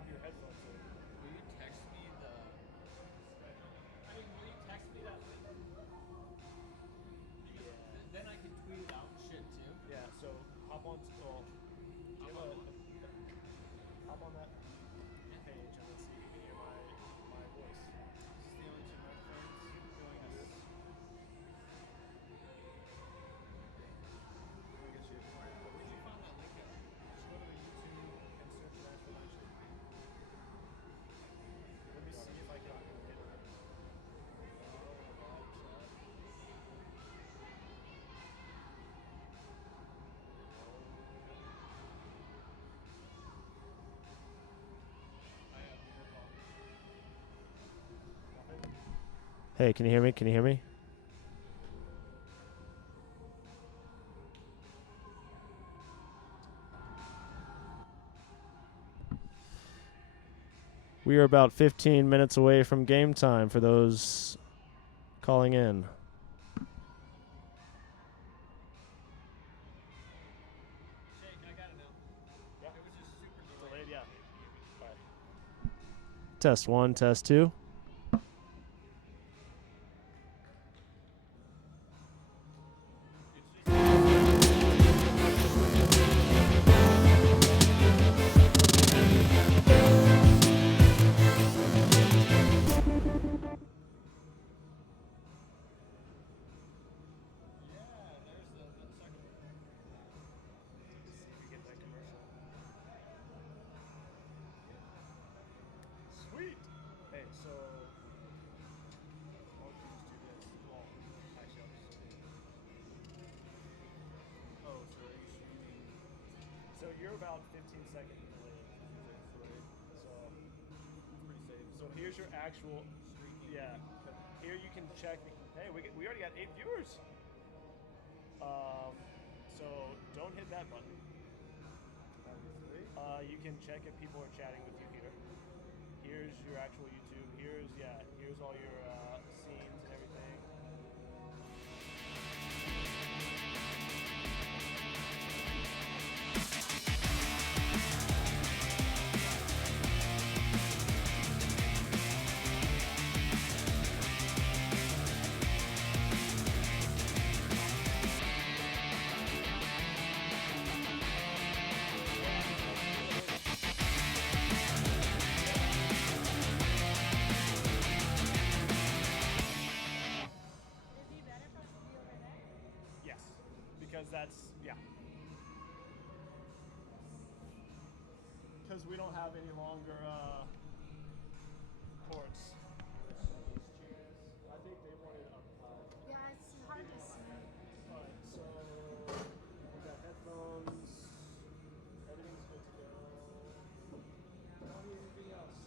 have your headphones in. Will you text me the? I mean, will you text me that link? Because then I can tweet it out and shit too. Yeah. So hop on. Well, hop on that page and let's see if you can hear my voice. This is the only two microphones going to this. I guess you have more. Where did you find that link at? Just go to the YouTube and search Nashville NightShade. Let me see if I can hit it. Hey, can you hear me? Can you hear me? We are about 15 minutes away from game time for those calling in. Shake, I got it now. Yeah. It was just super delayed. Delayed, yeah. All right. Test 1, test 2. Sweet. Hey, so why don't you just do this? Well, actually, I'll just. Oh, so are you streaming? So you're about 15 seconds delayed. So Pretty safe. so here's your actual. Streaking. Yeah. Here you can check. Hey, we already got 8 viewers. So don't hit that button. You can check if people are chatting with you here. Here's your actual YouTube. Here's all your scenes and everything. Yes, because that's, yeah. Because we don't have any longer courts. I think they wanted up high. Yeah, it's hard to see. Alright, so we got headphones. Everything's good to go. I don't need anything else.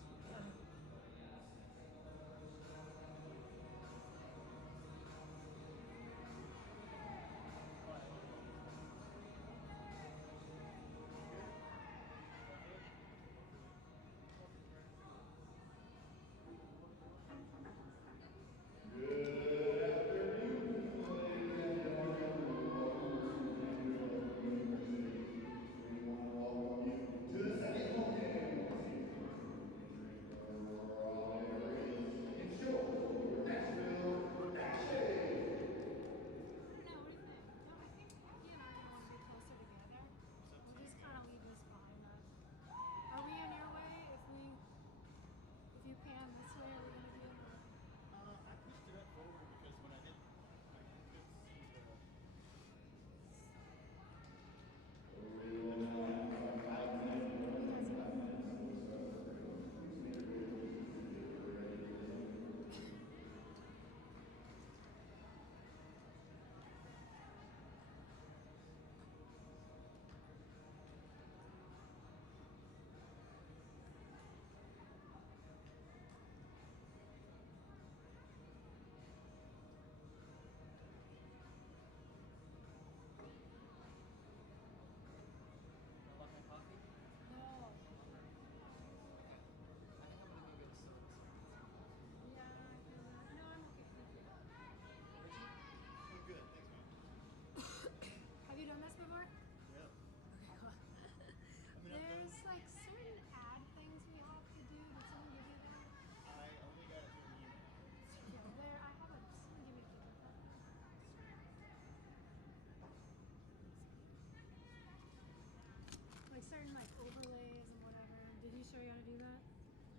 show you how to do that?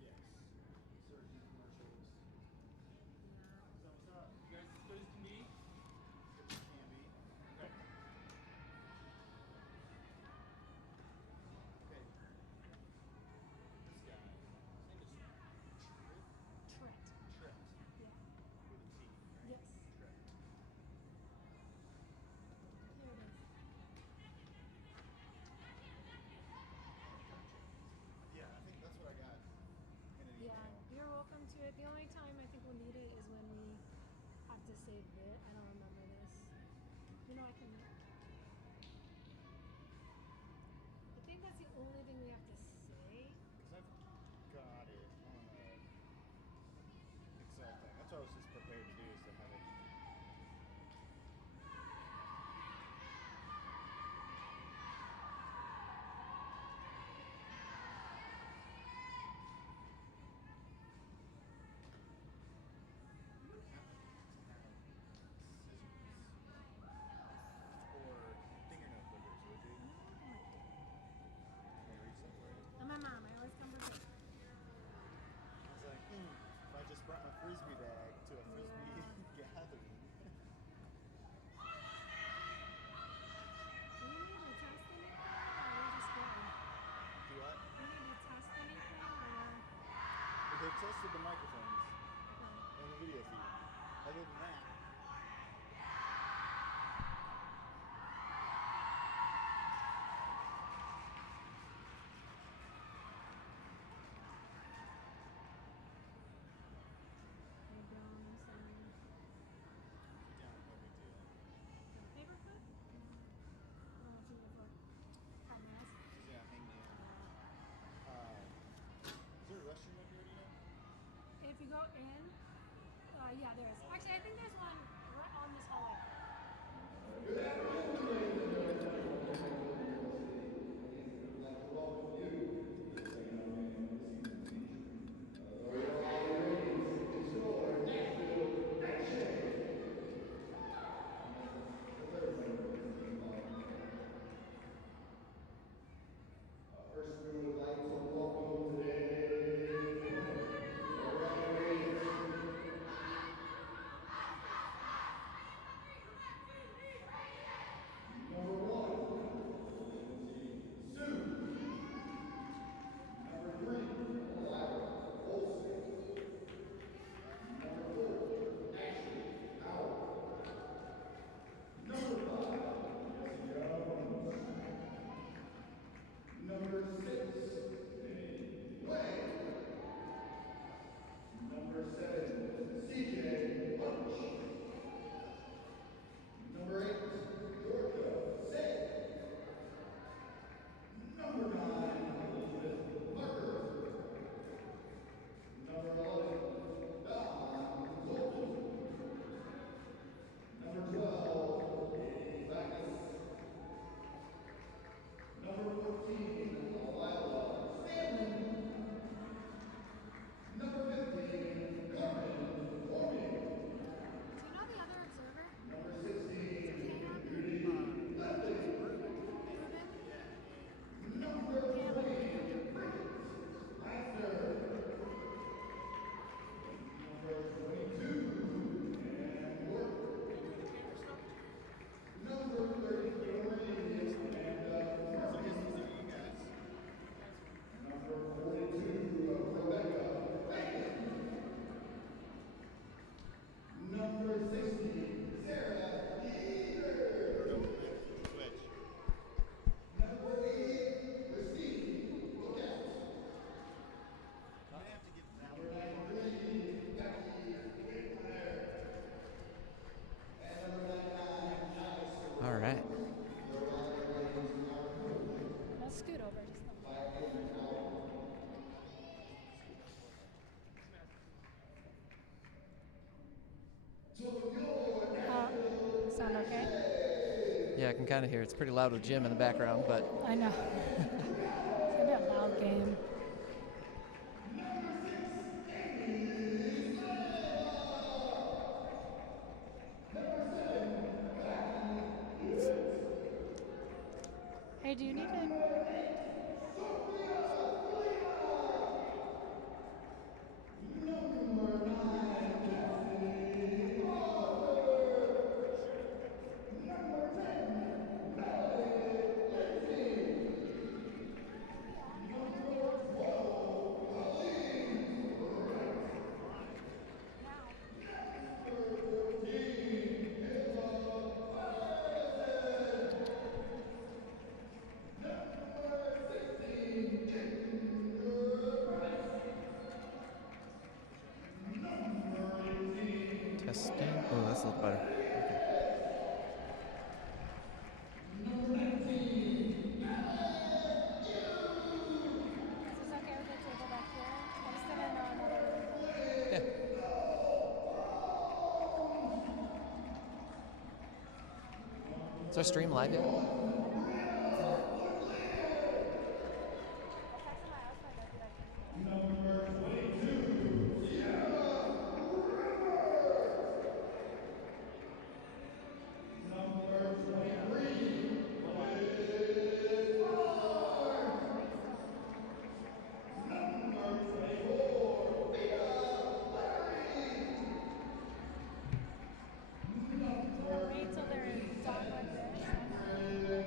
Yes. Certain commercials. Yeah. So what's up? You guys as good as can be? Can be. Okay. Okay. This guy. His name is Tret. Tret. Yeah. With a T. Yes. Tret. Here it is. Yeah, I think that's what I got in an Yeah, email. you're welcome to it. The only time I think we'll need it is when we have to save it. I don't remember this. You know, I can. I think that's the only thing we have to say. Because I've got it on a Excel thing. That's what I was just prepared to do, is to have it. Or fingernail clippers, would you? Can I reach that for you? And my mom, I always come with it. I was like, if I just brought my frisbee bag to a frisbee gathering. Do you need to test anything, or are we just good? Do what? Do you need to test anything, or? They tested the microphones Okay. and the video feed. Other than that, We're doing some yeah, no big deal. paper clip. I don't know if you look like hot mess. Yeah, hang down. Is there a restroom up here, do you know? If you go in, yeah, there is. Actually, I think there's one right on this hallway. First, we would like to welcome today's winner, Radiance. Number 1, Sue. Number 3, Raleigh. Number 4, Ashley Howard. Number 5, Jesse Jones. Number 6, Wayne. Number 7, CJ Bunch. Number 8, Georgia Say. Number 9, Elizabeth Parker. Number 11, Don Zoltan. Number 12, Bacchus. Number 14, Lila Stanley. Number 15, Carmen Orby. Do you know the other observer? Number 16, Cam? Judy Leslie. Ruben? Number 20, Bridget Meister. Number 22, and Work. Number 33, Amanda Murphy. Number 42, Rebecca Bacon. Number 60, Sarah Eater. Switch. Number 88, Christine Lookett. I have to give that Number 93, Becky Whitmire. And number 99, Alice. All right. I'll scoot over just a little. Sound okay? Yeah, I can kind of hear. It's pretty loud with Jim in the background, but I know. It's gonna be a loud game. Hey, do you need to? Is our stream live yet? Wait till they're done with this.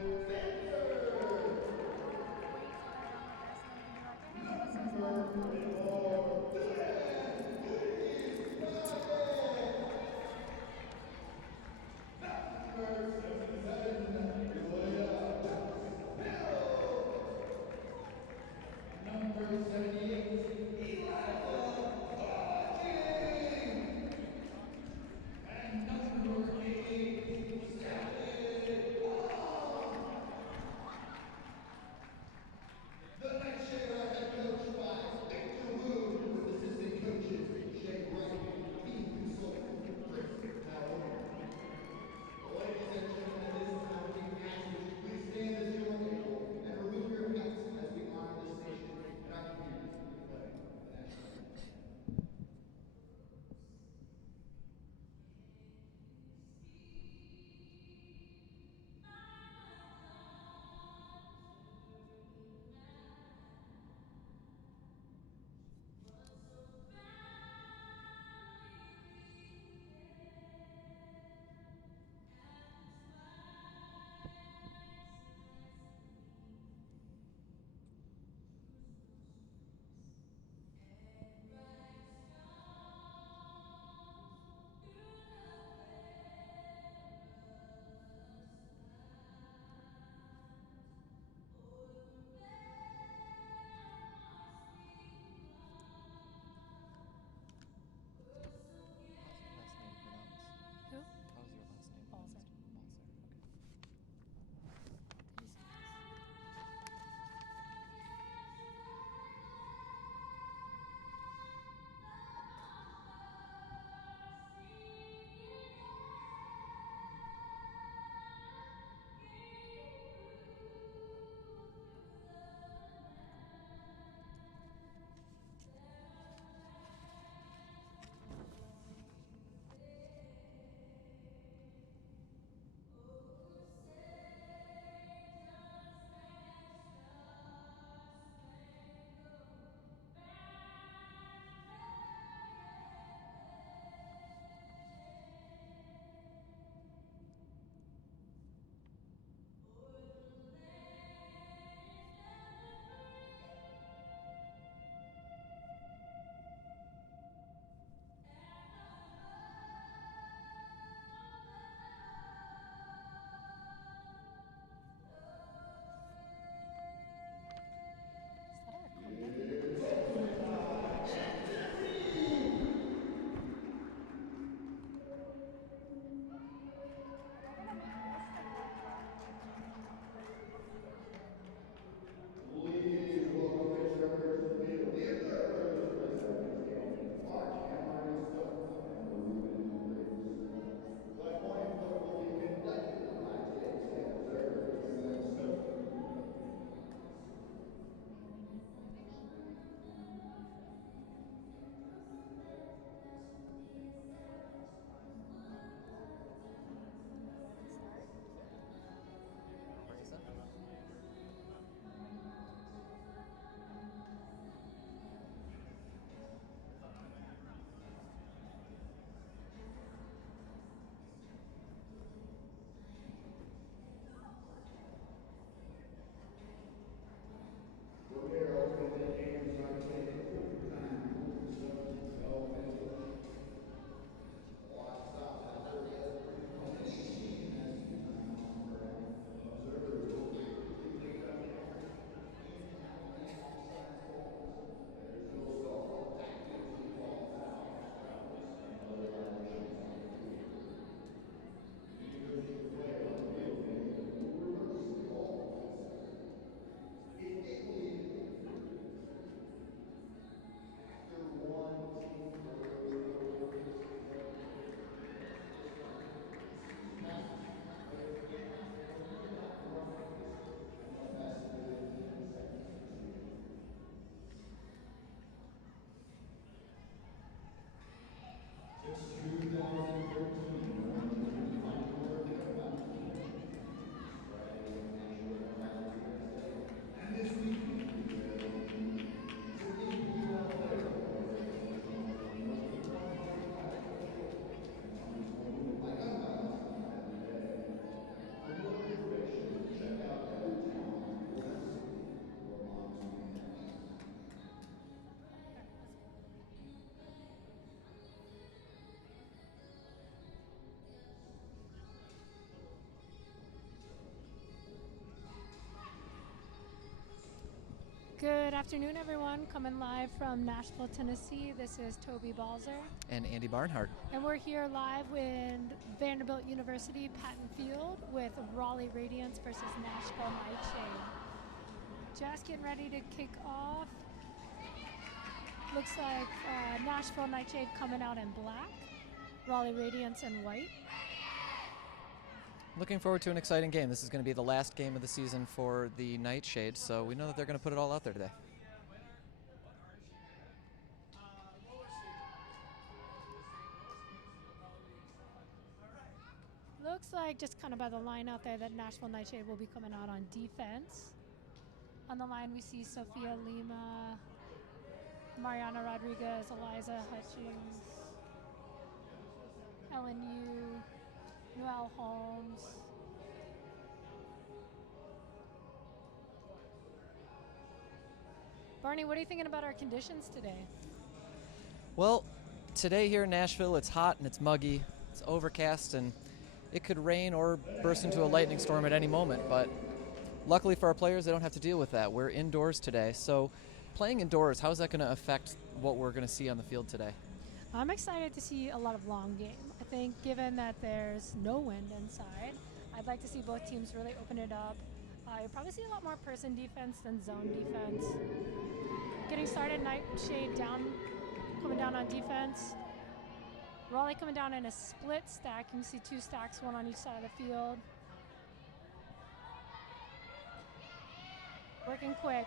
Good afternoon, everyone. Coming live from Nashville, Tennessee. This is Toby Balzer. And Andy Barnhart. And we're here live with Vanderbilt University, Patton Field, with Raleigh Radiance versus Nashville NightShade. Just getting ready to kick off. Looks like Nashville NightShade coming out in black, Raleigh Radiance in white. Looking forward to an exciting game. This is going to be the last game of the season for the Nightshade, so we know that they're going to put it all out there today. Looks like, just kind of by the line out there, that Nashville NightShade will be coming out on defense. On the line, we see Sophia Lima, Mariana Rodriguez, Eliza Hutchings, Ellen Yu, Noelle Holmes. Barney, what are you thinking about our conditions today? Well, today here in Nashville, it's hot and it's muggy. It's overcast and it could rain or burst into a lightning storm at any moment, but luckily for our players, they don't have to deal with that. We're indoors today, so playing indoors, how is that going to affect what we're going to see on the field today? I'm excited to see a lot of long game. I think given that there's no wind inside, I'd like to see both teams really open it up. You'll probably see a lot more person defense than zone defense. Getting started, NightShade coming down on defense. Raleigh coming down in a split stack. You can see two stacks, one on each side of the field. Working quick.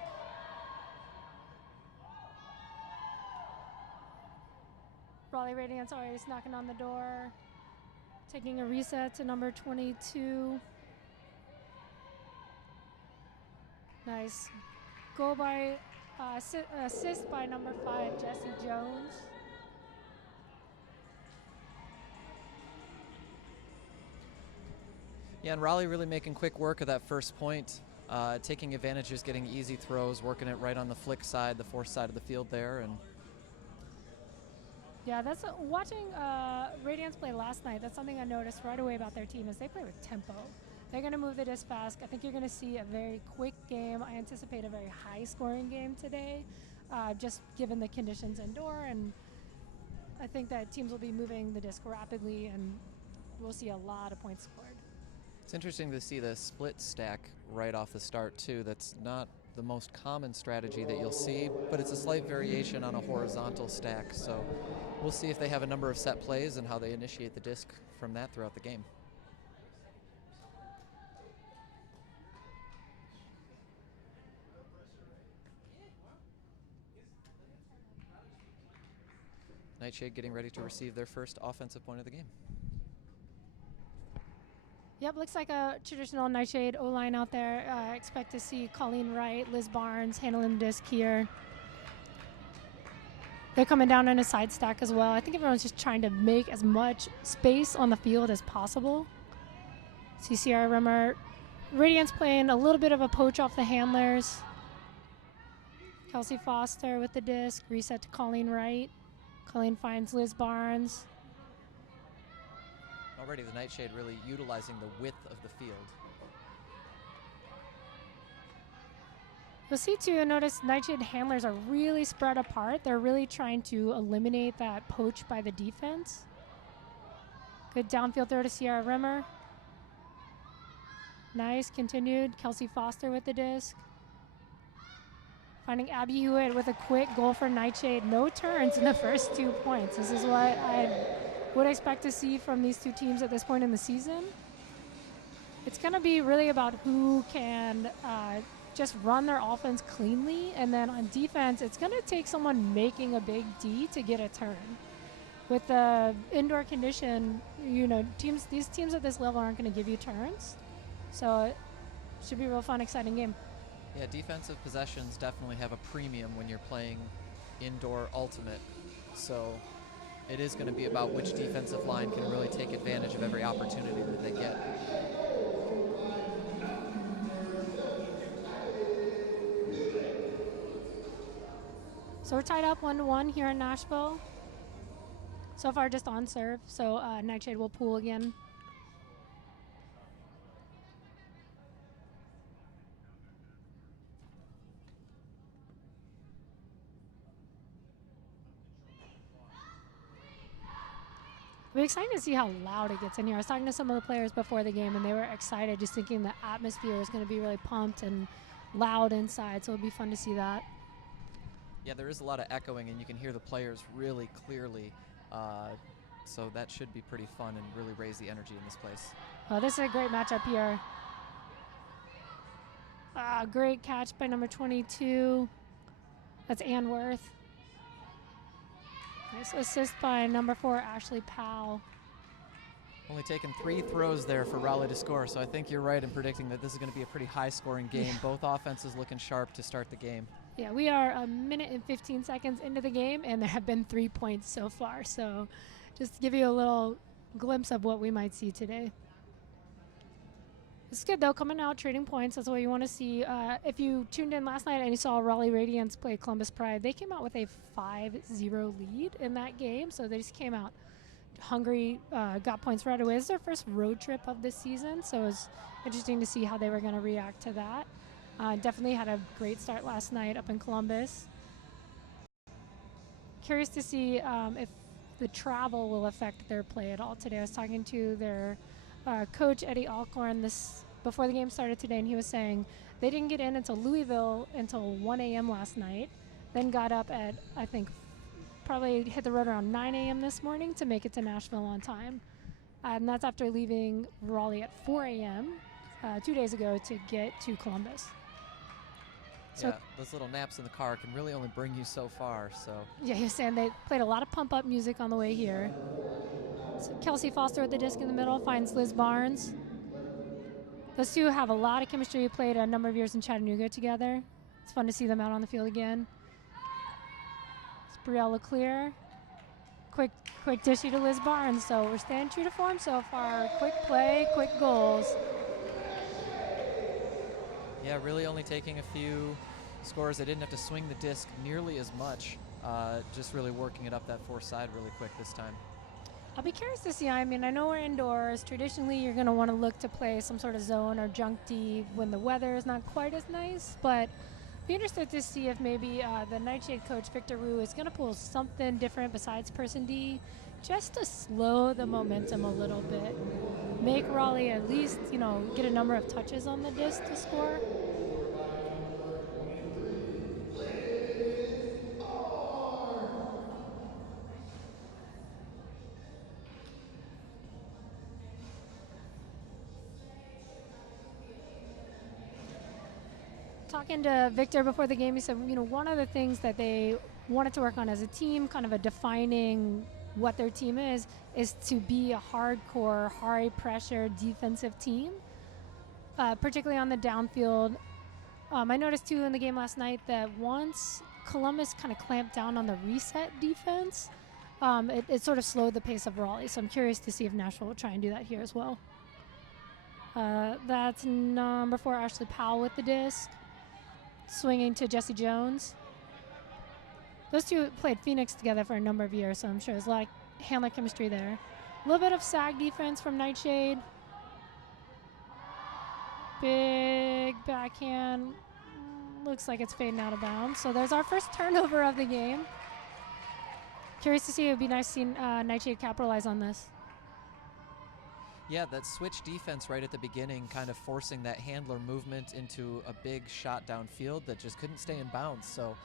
Raleigh Radiance always knocking on the door. Taking a reset to number 22. Nice. Goal by, assist by number 5, Jesse Jones. Yeah, and Raleigh really making quick work of that first point, taking advantages, getting easy throws, working it right on the flick side, the force side of the field there. And yeah, that's watching Radiance play last night. That's something I noticed right away about their team is they play with tempo. They're going to move the disc fast. I think you're going to see a very quick game. I anticipate a very high-scoring game today, just given the conditions indoor. And I think that teams will be moving the disc rapidly, and we'll see a lot of points scored. it's interesting to see the split stack right off the start, too. That's not the most common strategy that you'll see, but it's a slight variation on a horizontal stack. So we'll see if they have a number of set plays and how they initiate the disc from that throughout the game. NightShade getting ready to receive their first offensive point of the game. Yep, looks like a traditional NightShade O-line out there. Expect to see Colleen Wright, Liz Barnes handling the disc here. They're coming down in a side stack as well. I think everyone's just trying to make as much space on the field as possible. See Sierra Rimmer. Radiance playing a little bit of a poach off the handlers. Kelsey Foster with the disc. Reset to Colleen Wright. Colleen finds Liz Barnes. Already the NightShade really utilizing the width of the field. You'll see too, notice NightShade handlers are really spread apart. They're really trying to eliminate that poach by the defense. Good downfield throw to Sierra Rimmer. Nice, continued. Kelsey Foster with the disc. Finding Abby Hewitt with a quick goal for NightShade. No turns in the first 2 points. This is what I would expect to see from these two teams at this point in the season. It's going to be really about who can just run their offense cleanly, and then on defense, it's going to take someone making a big D to get a turn. With the indoor condition, you know, these teams at this level aren't going to give you turns, so it should be a real fun, exciting game. Yeah, defensive possessions definitely have a premium when you're playing indoor ultimate. So it is going to be about which defensive line can really take advantage of every opportunity that they get. So we're tied up 1-1 here in Nashville. So far just on serve, so NightShade will pool again. be exciting to see how loud it gets in here. I was talking to some of the players before the game, and they were excited, just thinking the atmosphere was going to be really pumped and loud inside, so it'll be fun to see that. Yeah, there is a lot of echoing, and you can hear the players really clearly, so that should be pretty fun and really raise the energy in this place. Oh, this is a great matchup here. Great catch by number 22. That's Anworth. Nice assist by number 4, Ashley Powell. Only taken 3 throws there for Raleigh to score, so I think you're right in predicting that this is going to be a pretty high-scoring game. Yeah. Both offenses looking sharp to start the game. Yeah, we are a minute and 15 seconds into the game, and there have been 3 points so far. So just to give you a little glimpse of what we might see today. It's good, though, coming out, trading points. That's what you want to see. If you tuned in last night and you saw Raleigh Radiance play Columbus Pride, they came out with a 5-0 lead in that game. So they just came out hungry, got points right away. This is their first road trip of this season, so it was interesting to see how they were going to react to that. Definitely had a great start last night up in Columbus. Curious to see if the travel will affect their play at all today. I was talking to their coach, Eddie Alcorn, before the game started today, and he was saying they didn't get in until Louisville until 1 a.m. last night, then got up at, I think, probably hit the road around 9 a.m. this morning to make it to Nashville on time. And that's after leaving Raleigh at 4 a.m. 2 days ago to get to Columbus. So Yeah, those little naps in the car can really only bring you so far. So yeah, he was saying they played a lot of pump-up music on the way here. So Kelsey Foster with the disc in the middle finds Liz Barnes. Those two have a lot of chemistry. Played a number of years in Chattanooga together. It's fun to see them out on the field again. It's Brielle Leclerc. Quick dishy to Liz Barnes. So we're staying true to form so far. Quick play, quick goals. yeah, really only taking a few scores. They didn't have to swing the disc nearly as much. Just really working it up that fourth side really quick this time. I'll be curious to see. I mean, I know we're indoors. Traditionally, you're going to want to look to play some sort of zone or junk D when the weather is not quite as nice. But be interested to see if maybe the Nightshade coach, Victor Wu, is going to pull something different besides person D just to slow the momentum a little bit. Make Raleigh at least, get a number of touches on the disc to score. Talking to Victor before the game, he said, one of the things that they wanted to work on as a team, kind of a defining what their team is to be a hardcore, high-pressure defensive team, particularly on the downfield. I noticed, too, in the game last night that once Columbus kind of clamped down on the reset defense, it sort of slowed the pace of Raleigh. So I'm curious to see if Nashville will try and do that here as well. That's number 4, Ashley Powell with the disc. Swinging to Jesse Jones. Those two played Phoenix together for a number of years, so I'm sure there's a lot of handler chemistry there. A little bit of sag defense from Nightshade. Big backhand. Looks like it's fading out of bounds. So there's our first turnover of the game. Curious to see. It would be nice to see Nightshade capitalize on this. Yeah, that switch defense right at the beginning, kind of forcing that handler movement into a big shot downfield that just couldn't stay in bounds. So,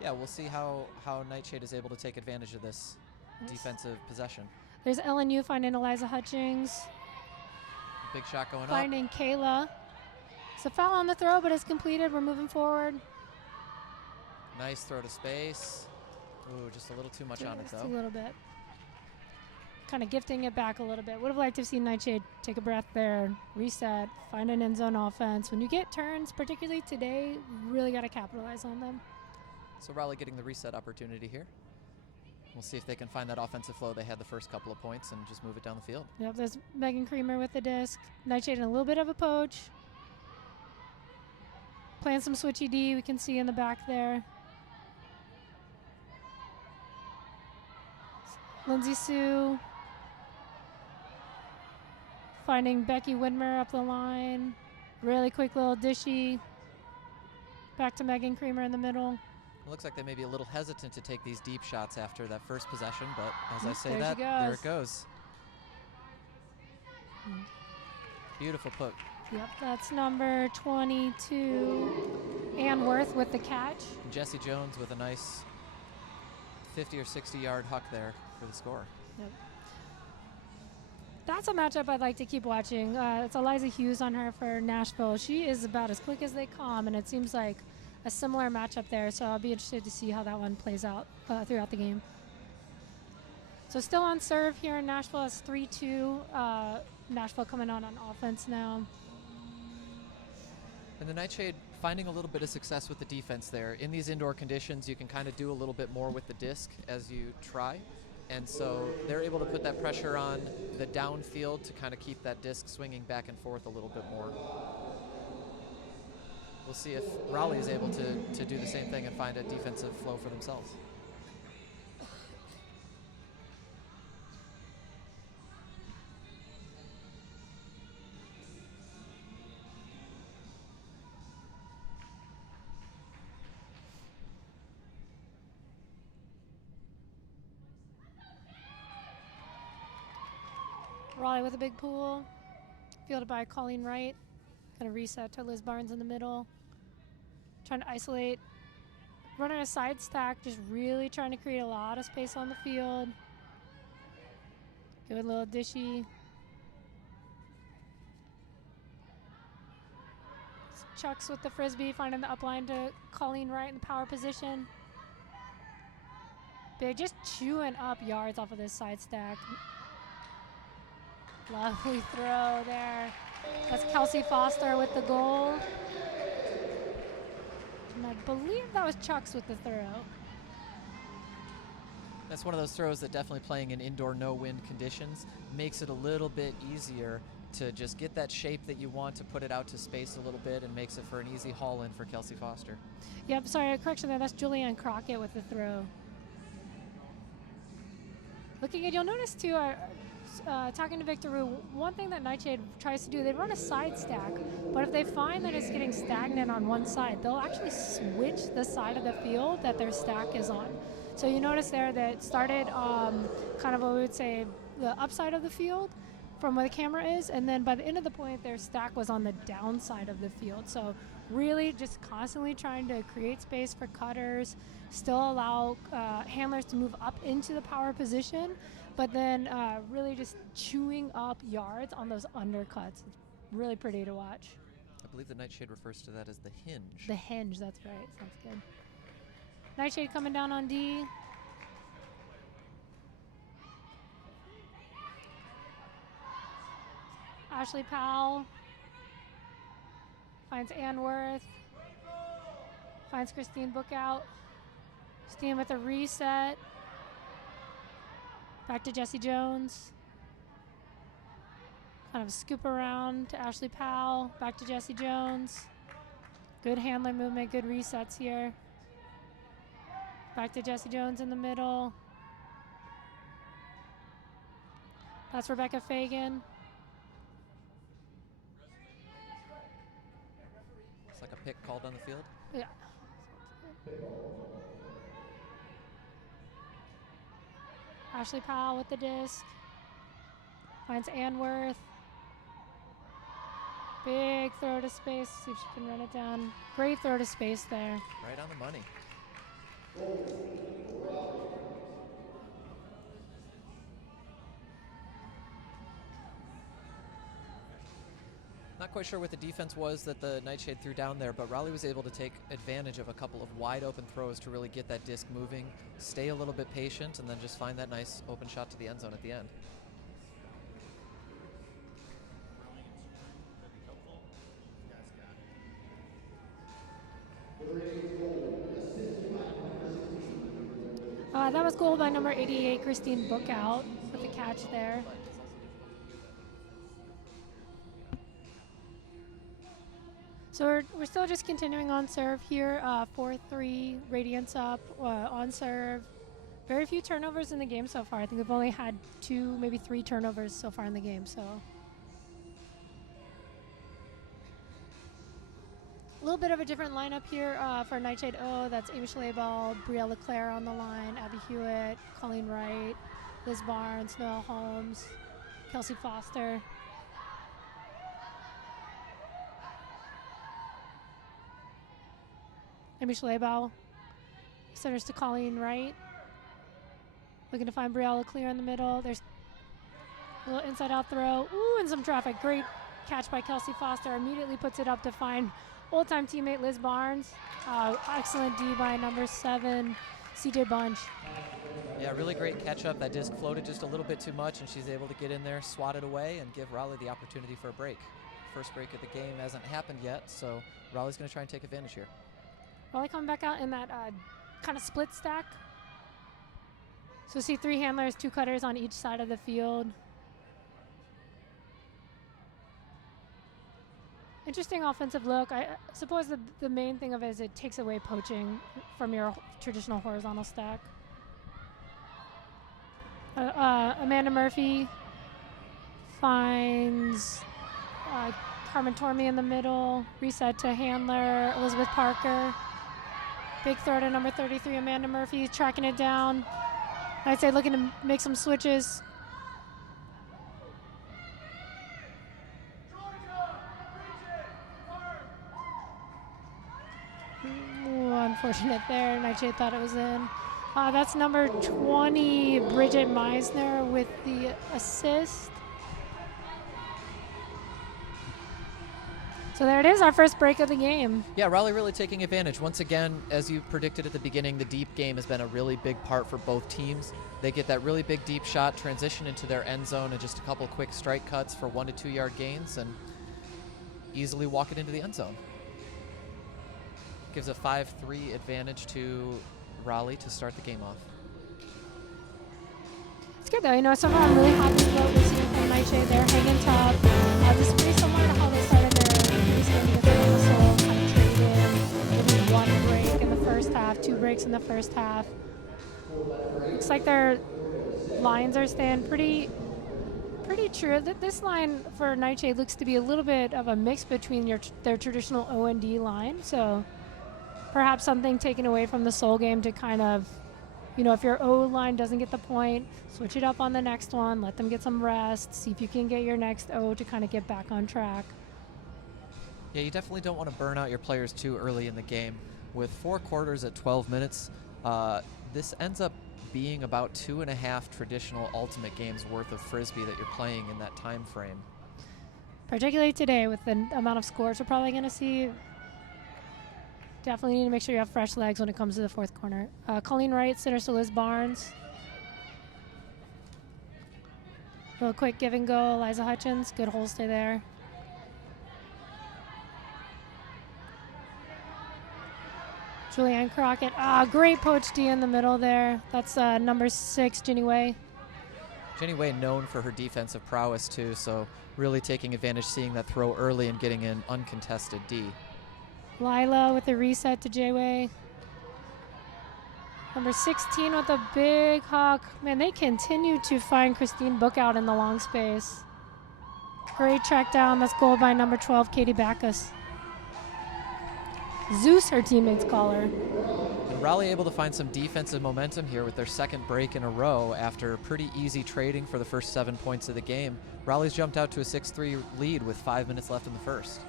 yeah, we'll see how Nightshade is able to take advantage of this defensive possession. There's LNU finding Eliza Hutchings. Big shot going up. Finding Kayla. It's a foul on the throw, but it's completed. We're moving forward. Nice throw to space. Ooh, just a little too much on it, though. Just a little bit. Kind of gifting it back a little bit. Would have liked to have seen Nightshade take a breath there, reset, find an end zone offense. When you get turns, particularly today, really got to capitalize on them. So Raleigh getting the reset opportunity here. We'll see if they can find that offensive flow they had the first couple of points and just move it down the field. Yep, there's Megan Creamer with the disc. Nightshade in a little bit of a poach. Playing some switchy D, we can see in the back there. Lindsay Sue. Finding Becky Widmer up the line. Really quick little dishy. Back to Megan Creamer in the middle. It looks like they may be a little hesitant to take these deep shots after that first possession, but as I say There that, she there goes. it goes. Beautiful poke. Yep, that's number 22, Ann Worth with the catch. And Jesse Jones with a nice 50 or 60-yard huck there for the score. Yep. That's a matchup I'd like to keep watching. It's Eliza Hughes on her for Nashville. She is about as quick as they come, and it seems like a similar matchup there, so I'll be interested to see how that one plays out throughout the game. So still on serve here in Nashville. It's 3-2. Nashville coming on offense now. And the Nightshade finding a little bit of success with the defense there. In these indoor conditions, you can kind of do a little bit more with the disc as you try. And so they're able to put that pressure on the downfield to kind of keep that disc swinging back and forth a little bit more. We'll see if Raleigh is able to do the same thing and find a defensive flow for themselves. Raleigh with a big pool, fielded by Colleen Wright. Gonna reset to Liz Barnes in the middle. Trying to isolate, running a side stack, just really trying to create a lot of space on the field. Good little dishy. Chucks with the frisbee, finding the upline to Colleen Wright in the power position. Big, just chewing up yards off of this side stack. Lovely throw there. That's Kelsey Foster with the goal. And I believe that was Chucks with the throw. That's one of those throws that definitely playing in indoor no-wind conditions makes it a little bit easier to just get that shape that you want, to put it out to space a little bit, and makes it for an easy haul-in for Kelsey Foster. Yep, sorry, a correction there. That's Julianne Crockett with the throw. Looking at, you'll notice too, talking to Victor Rue, one thing that Nightshade tries to do, they run a side stack, but if they find that it's getting stagnant on one side, they'll actually switch the side of the field that their stack is on. So you notice there that it started kind of what we would say the upside of the field from where the camera is, and then by the end of the point, their stack was on the downside of the field. So really just constantly trying to create space for cutters, still allow handlers to move up into the power position, but then really just chewing up yards on those undercuts. It's really pretty to watch. I believe the Nightshade refers to that as the hinge. The hinge, that's right. Sounds good. Nightshade coming down on D. Ashley Powell finds Ann Worth. Finds Christine Bookout. Christine with a reset. Back to Jesse Jones. Kind of a scoop around to Ashley Powell. Back to Jesse Jones. Good handler movement, good resets here. Back to Jesse Jones in the middle. That's Rebecca Fagan. It's like a pick called on the field. Yeah. Ashley Powell with the disc. Finds Ann Worth. Big throw to space. See if she can run it down. Great throw to space there. Right on the money. Not quite sure what the defense was that the Nightshade threw down there, but Raleigh was able to take advantage of a couple of wide open throws to really get that disc moving, stay a little bit patient, and then just find that nice open shot to the end zone at the end. That was goal by number 88, Christine Bookout, with the catch there. So we're still just continuing on serve here. 4-3, Radiance up on serve. Very few turnovers in the game so far. I think we've only had 2, maybe 3 turnovers so far in the game. So a little bit of a different lineup here for Nightshade O. That's Amy Schlebel, Brielle Leclerc on the line, Abby Hewitt, Colleen Wright, Liz Barnes, Noelle Holmes, Kelsey Foster. Amy Schleybaugh. Centers to Colleen Wright. Looking to find Briella clear in the middle. There's a little inside out throw. Ooh, and some traffic. Great catch by Kelsey Foster. Immediately puts it up to find old-time teammate Liz Barnes. Excellent D by number 7, CJ Bunch. Yeah, really great catch up. That disc floated just a little bit too much, and she's able to get in there, swat it away, and give Raleigh the opportunity for a break. First break of the game hasn't happened yet, so Raleigh's going to try and take advantage here. Raleigh coming back out in that kind of split stack. So see 3 handlers, 2 cutters on each side of the field. Interesting offensive look. I suppose the main thing of it is it takes away poaching from your traditional horizontal stack. Amanda Murphy finds Carmen Tormey in the middle. Reset to handler Elizabeth Parker. Big throw to number 33, Amanda Murphy, tracking it down. I'd say looking to make some switches. Ooh, unfortunate there. NightShade thought it was in. That's number 20, Bridget Meisner with the assist. So there it is, our first break of the game. Yeah, Raleigh really taking advantage. Once again, as you predicted at the beginning, the deep game has been a really big part for both teams. They get that really big deep shot, transition into their end zone, and just a couple quick strike cuts for 1 to 2 yard gains, and easily walk it into the end zone. Gives a 5-3 advantage to Raleigh to start the game off. It's good though, you know, somehow I'm really happy with what we're seeing from NightShade. They're hanging tough. This is pretty similar to how they started their previous game against Raleigh, kind of traded. Maybe 1 break in the first half, 2 breaks in the first half. Looks like their lines are staying pretty true. This line for NightShade looks to be a little bit of a mix between their traditional O&D line, so perhaps something taken away from the Soul game to kind of, you know, if your O line doesn't get the point, switch it up on the next one, let them get some rest, see if you can get your next O to kind of get back on track. Yeah, you definitely don't want to burn out your players too early in the game. With 4 quarters at 12 minutes, this ends up being about 2.5 traditional Ultimate games worth of Frisbee that you're playing in that time frame. Particularly today with the amount of scores we're probably going to see. Definitely need to make sure you have fresh legs when it comes to the 4th corner. Colleen Wright, sitters to Liz Barnes. Real quick give and go, Eliza Hutchins, good hole stay there. Julianne Crockett, great poach D in the middle there. That's number 6, Jenny Way. Jenny Way known for her defensive prowess too, so really taking advantage, seeing that throw early and getting an uncontested D. Lila with the reset to J-Way. Number 16 with a big hawk. Man, they continue to find Christine Book out in the long space. Great track down. That's goal by number 12, Katie Backus. Zeus, her teammates call her. And Raleigh able to find some defensive momentum here with their 2nd break in a row after pretty easy trading for the first 7 points of the game. Raleigh's jumped out to a 6-3 lead with 5 minutes left in the first.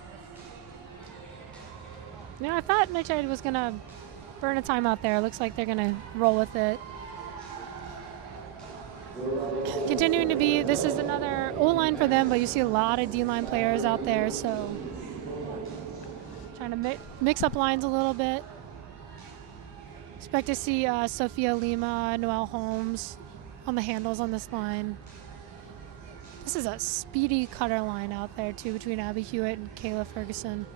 Yeah, I thought NightShade was going to burn a timeout there. Looks like they're going to roll with it. Continuing to be, this is another O-line for them, but you see a lot of D-line players out there, so trying to mix up lines a little bit. Expect to see Sophia Lima, Noelle Holmes on the handles on this line. This is a speedy cutter line out there, too, between Abby Hewitt and Kayla Ferguson.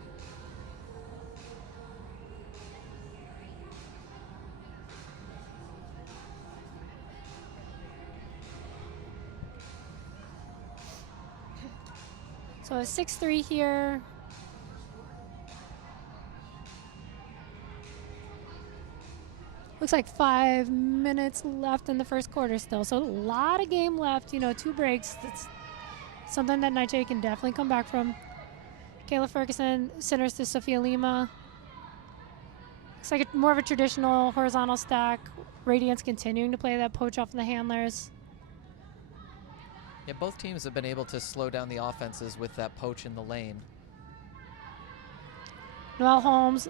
So a 6-3 here. Looks like 5 minutes left in the first quarter still. So a lot of game left, you know, 2 breaks. That's something that NightShade can definitely come back from. Kayla Ferguson centers to Sophia Lima. Looks like more of a traditional horizontal stack. Radiance continuing to play that poach off the handlers. Yeah, both teams have been able to slow down the offenses with that poach in the lane. Noelle Holmes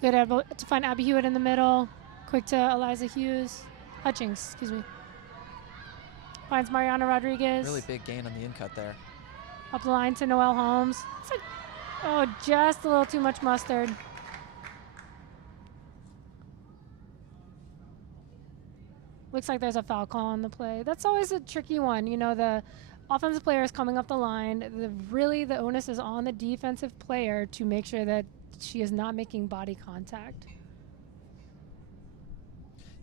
Good able to find Abby Hewitt in the middle. Quick to Eliza Hutchings, excuse me. Finds Mariana Rodriguez. Really big gain on the in-cut there. Up the line to Noelle Holmes. It's like, oh, just a little too much mustard. Looks like there's a foul call on the play. That's always a tricky one. You know, the offensive player is coming up the line. The onus is on the defensive player to make sure that she is not making body contact.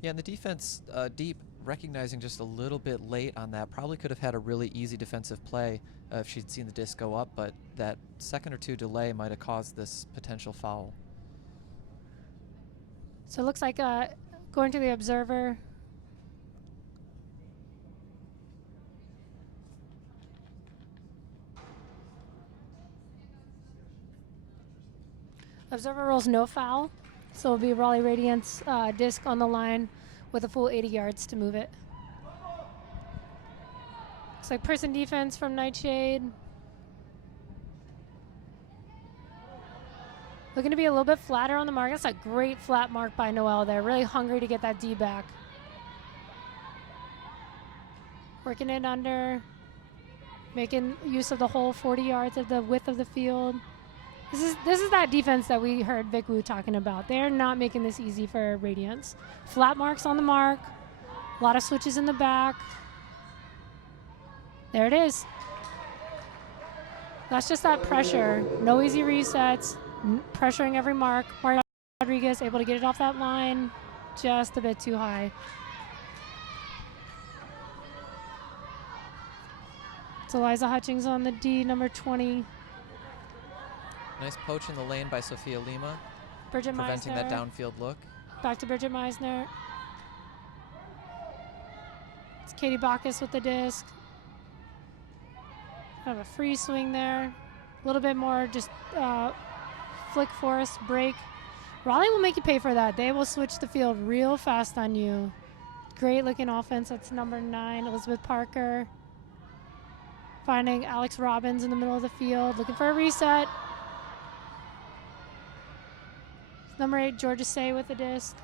Yeah, and the defense deep, recognizing just a little bit late on that, probably could have had a really easy defensive play if she'd seen the disc go up, but that second or two delay might have caused this potential foul. So it looks like going to the observer. Observer rolls no foul, so it'll be Raleigh Radiance disc on the line with a full 80 yards to move it. Looks like person defense from NightShade. Looking to be a little bit flatter on the mark. That's a great flat mark by Noelle there. Really hungry to get that D back. Working it under, making use of the whole 40 yards of the width of the field. This is that defense that we heard Vic Wu talking about. They're not making this easy for Radiance. Flat marks on the mark. A lot of switches in the back. There it is. That's just that pressure. No easy resets. Pressuring every mark. Mario Rodriguez able to get it off that line. Just a bit too high. It's Eliza Hutchings on the D, number 20. Nice poach in the lane by Sophia Lima, Bridget preventing Meisner. that downfield look. Back to Bridget Meisner. It's Katie Bacchus with the disc. Have a free swing there. A little bit more just flick force break. Raleigh will make you pay for that. They will switch the field real fast on you. Great looking offense. That's number 9, Elizabeth Parker. Finding Alex Robbins in the middle of the field. Looking for a reset. Number 8, Georgia Say with the disc.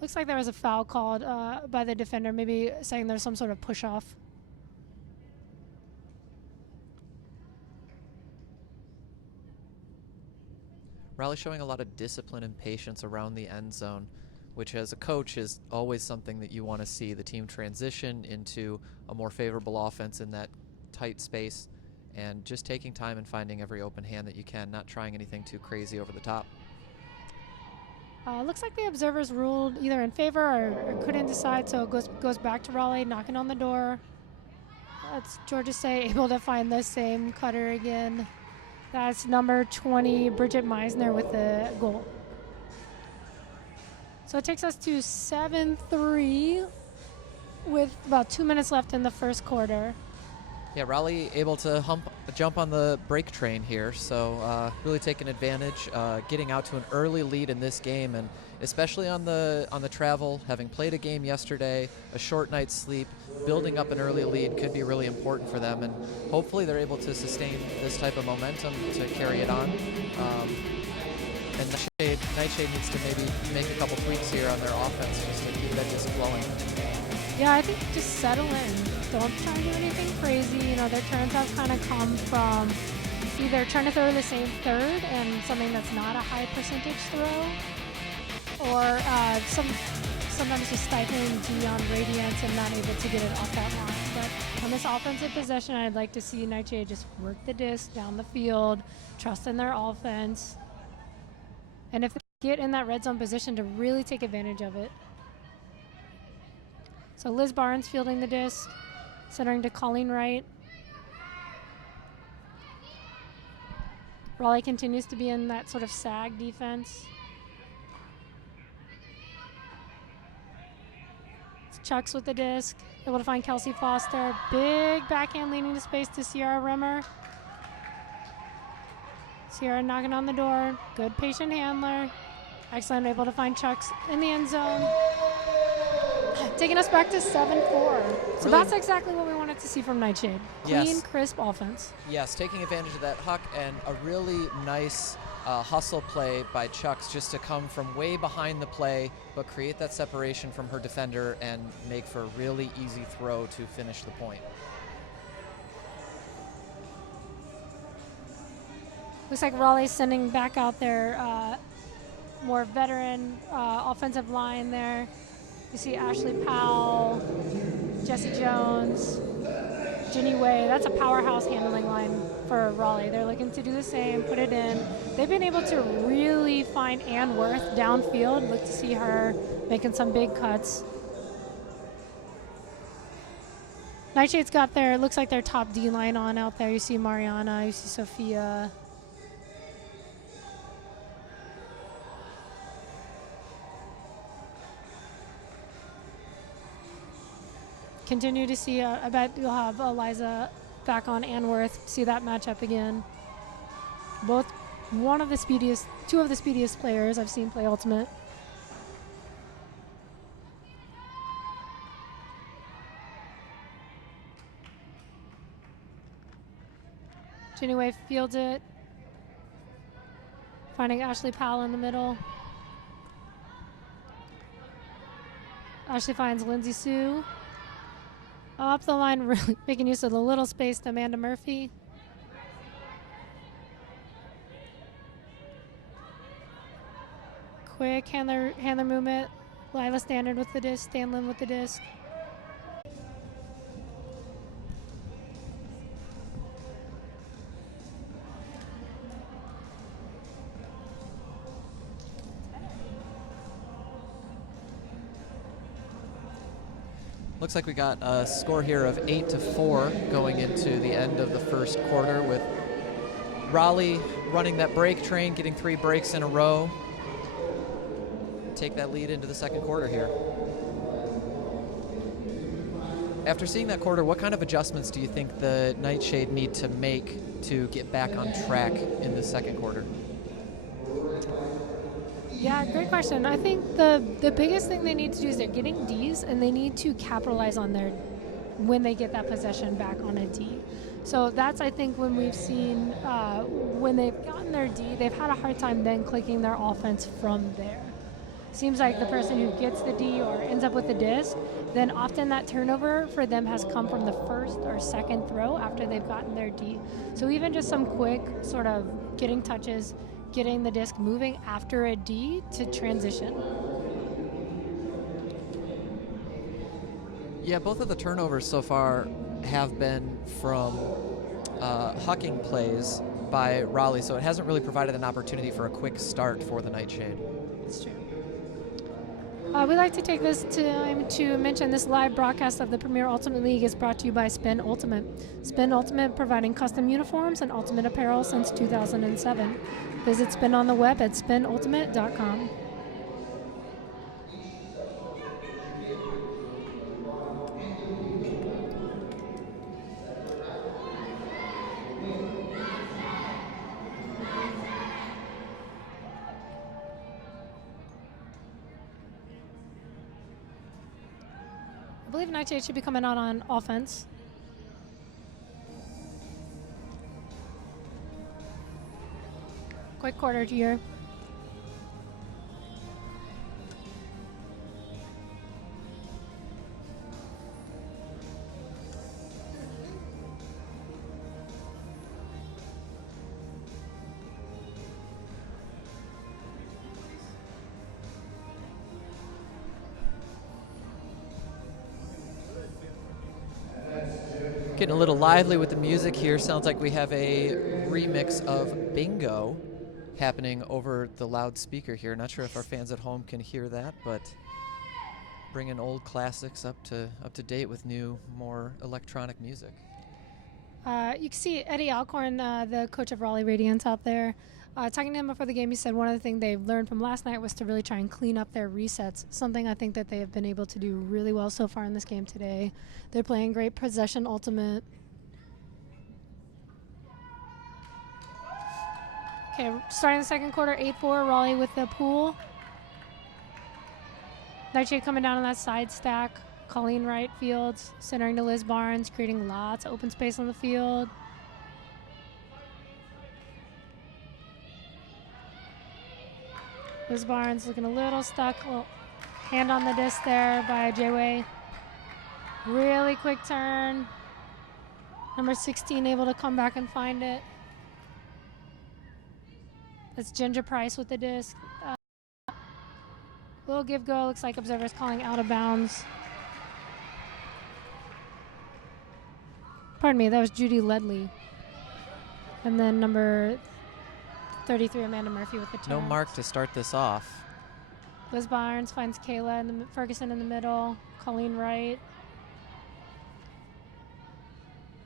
Looks like there was a foul called by the defender, maybe saying there's some sort of push-off. Raleigh showing a lot of discipline and patience around the end zone, which as a coach is always something that you want to see. The team transition into a more favorable offense in that tight space, and just taking time and finding every open hand that you can, not trying anything too crazy over the top. Looks like the observers ruled either in favor or couldn't decide, so it goes back to Raleigh, knocking on the door. That's Georgia Say able to find the same cutter again. That's number 20, Bridget Meisner with the goal. So it takes us to 7-3 with about 2 minutes left in the first quarter. Yeah, Raleigh able to jump on the break train here, so really taking advantage, getting out to an early lead in this game, and especially on the travel, having played a game yesterday, a short night's sleep, building up an early lead could be really important for them, and hopefully they're able to sustain this type of momentum to carry it on. And NightShade needs to maybe make a couple tweaks here on their offense just to keep that disc flowing. Yeah, I think just settle in. Don't try to do anything crazy. You know, their turns have kind of come from either trying to throw the same third and something that's not a high percentage throw, or sometimes just stifling D on Radiance and not able to get it off that line. But on this offensive possession, I'd like to see NightShade just work the disc down the field, trust in their offense, and if they get in that red zone position, to really take advantage of it. So Liz Barnes fielding the disc, centering to Colleen Wright. Raleigh continues to be in that sort of sag defense. It's Chucks with the disc, able to find Kelsey Foster. Big backhand leaning to space to Sierra Rimmer. Sierra knocking on the door. Good patient handler. Excellent, able to find Chucks in the end zone. taking us back to 7-4. So Really- that's exactly what we wanted to see from Nightshade. Clean, Yes. crisp offense. Yes, taking advantage of that huck and a really nice hustle play by Chucks just to come from way behind the play, but create that separation from her defender and make for a really easy throw to finish the point. Looks like Raleigh's sending back out their more veteran offensive line there. You see Ashley Powell, Jessie Jones, Ginny Way. That's a powerhouse handling line for Raleigh. They're looking to do the same, put it in. They've been able to really find Ann Worth downfield. Look to see her making some big cuts. Nightshade's got their, looks like their top D line on out there. You see Mariana, you see Sophia. Continue to see, I bet you'll have Eliza back on Ann Worth, see that matchup again. Both two of the speediest players I've seen play Ultimate. Ginny Way fields it. Finding Ashley Powell in the middle. Ashley finds Lindsay Sue. Up the line, really making use of the little space to Amanda Murphy. Quick handler movement. Lila Standard with the disc, Stanlin with the disc. Looks like we got a score here of 8-4 going into the end of the first quarter, with Raleigh running that break train, getting 3 breaks in a row. Take that lead into the second quarter here. After seeing that quarter, what kind of adjustments do you think the Nightshade need to make to get back on track in the second quarter? Yeah, great question. I think the biggest thing they need to do is they're getting Ds, and they need to capitalize on their when they get that possession back on a D. So that's, I think, when we've seen when they've gotten their D, they've had a hard time then clicking their offense from there. Seems like the person who gets the D or ends up with the disc, then often that turnover for them has come from the first or second throw after they've gotten their D. So even just some quick sort of getting touches, getting the disc moving after a D to transition. Yeah, both of the turnovers so far have been from hucking plays by Raleigh, so it hasn't really provided an opportunity for a quick start for the Nightshade. That's true. We'd like to take this time to mention this live broadcast of the Premier Ultimate League is brought to you by Spin Ultimate. Spin Ultimate providing custom uniforms and ultimate apparel since 2007. Visit Spin on the web at spinultimate.com. I believe Nightshade should be coming out on offense. Quick quarter here. Getting a little lively with the music here. Sounds like we have a remix of Bingo happening over the loudspeaker here. Not sure if our fans at home can hear that, but bringing old classics up to date with new, more electronic music. You can see Eddie Alcorn, the coach of Raleigh Radiance out there. Talking to him before the game, he said one of the things they've learned from last night was to really try and clean up their resets, something I think that they have been able to do really well so far in this game today. They're playing great possession ultimate. Okay, starting the second quarter, 8-4, Raleigh with the pool. NightShade coming down on that side stack. Colleen right fields, centering to Liz Barnes, creating lots of open space on the field. Liz Barnes looking a little stuck. Well, hand on the disc there by J-Way. Really quick turn. Number 16 able to come back and find it. That's Ginger Price with the disc. Little give go. Looks like observers calling out of bounds. Pardon me, that was Judy Ledley. And then number 33, Amanda Murphy with the turn. No mark to start this off. Liz Barnes finds Kayla and Ferguson in the middle. Colleen right.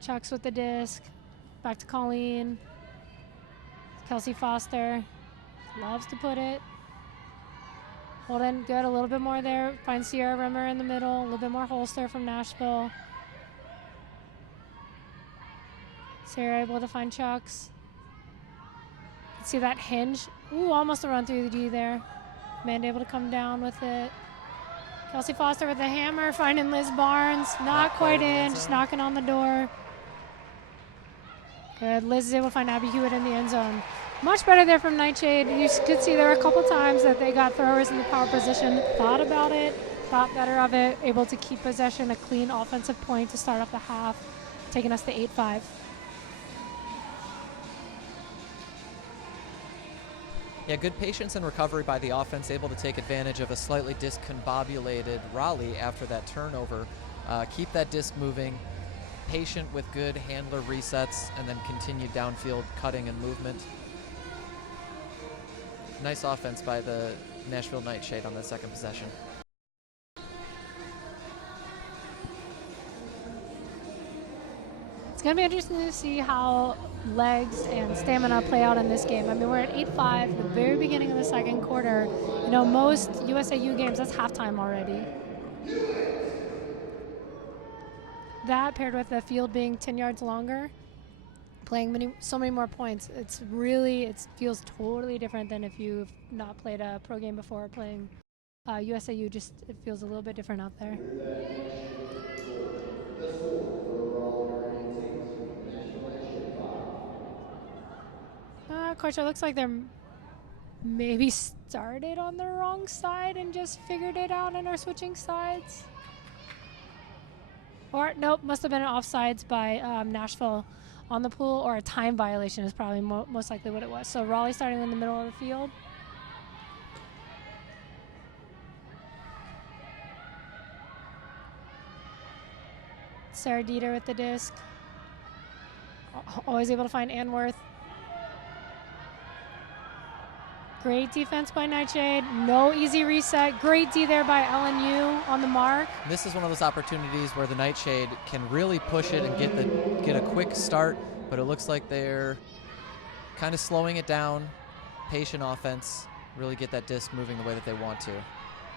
Chucks with the disc. Back to Colleen. Kelsey Foster. Loves to put it. Holden, good. A little bit more there. Finds Sierra Rimmer in the middle. A little bit more holster from Nashville. Sarah able to find Chucks. See that hinge? Ooh, almost a run through the D there. Amanda able to come down with it. Kelsey Foster with the hammer, finding Liz Barnes. Not quite in, just knocking on the door. Good. Liz is able to find Abby Hewitt in the end zone. Much better there from NightShade. You could see there were a couple times that they got throwers in the power position, thought about it, thought better of it, able to keep possession, a clean offensive point to start off the half, taking us to 8-5. Yeah, good patience and recovery by the offense, able to take advantage of a slightly discombobulated Raleigh after that turnover. Keep that disc moving, patient with good handler resets, and then continued downfield cutting and movement. Nice offense by the Nashville NightShade on the second possession. It's going to be interesting to see how legs and stamina play out in this game. I mean, we're at 8-5, the very beginning of the second quarter. You know, most USAU games, that's halftime already. That paired with the field being 10 yards longer, playing so many more points, it feels totally different than if you've not played a pro game before. Playing USAU, just it feels a little bit different out there. The score for Raleigh Radiance 8, Nashville NightShade 5. Coach, it looks like they're maybe started on the wrong side and just figured it out and are switching sides. Or, nope, must have been an offsides by Nashville on the pool, or a time violation is probably most likely what it was. So Raleigh starting in the middle of the field. Sarah Dieter with the disc. Always able to find Anworth. Great defense by NightShade. No easy reset. Great D there by LNU on the mark. This is one of those opportunities where the NightShade can really push it and get a quick start, but it looks like they're kind of slowing it down. Patient offense, really get that disc moving the way that they want to.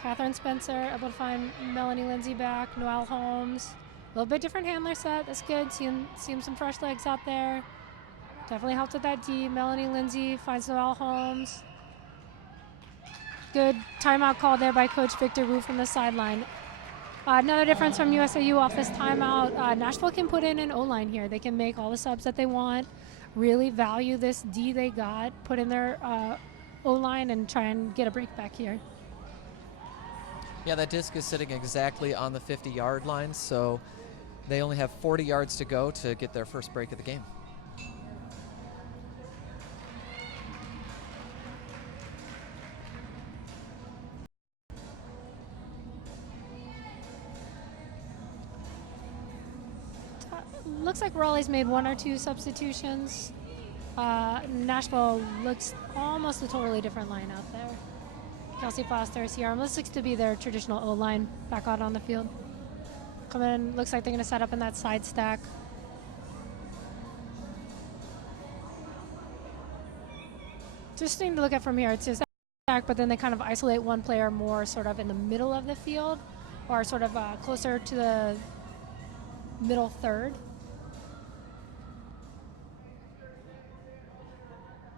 Catherine Spencer able to find Melanie Lindsay back. Noelle Holmes. A little bit different handler set. That's good. Seeing some fresh legs out there. Definitely helped with that D. Melanie Lindsay finds Noelle Holmes. Good timeout call there by Coach Victor Wu from the sideline. Another difference from USAU off this timeout, Nashville can put in an O-line here. They can make all the subs that they want, really value this D they got, put in their O-line and try and get a break back here. Yeah, that disc is sitting exactly on the 50-yard line, so they only have 40 yards to go to get their first break of the game. Looks like Raleigh's made one or two substitutions. Nashville looks almost a totally different line out there. Kelsey Foster, Sierra, this looks to be their traditional O-line back out on the field. Come in, looks like they're going to set up in that side stack. Interesting to look at from here. It's just stack, but then they kind of isolate one player more sort of in the middle of the field, or sort of closer to the middle third.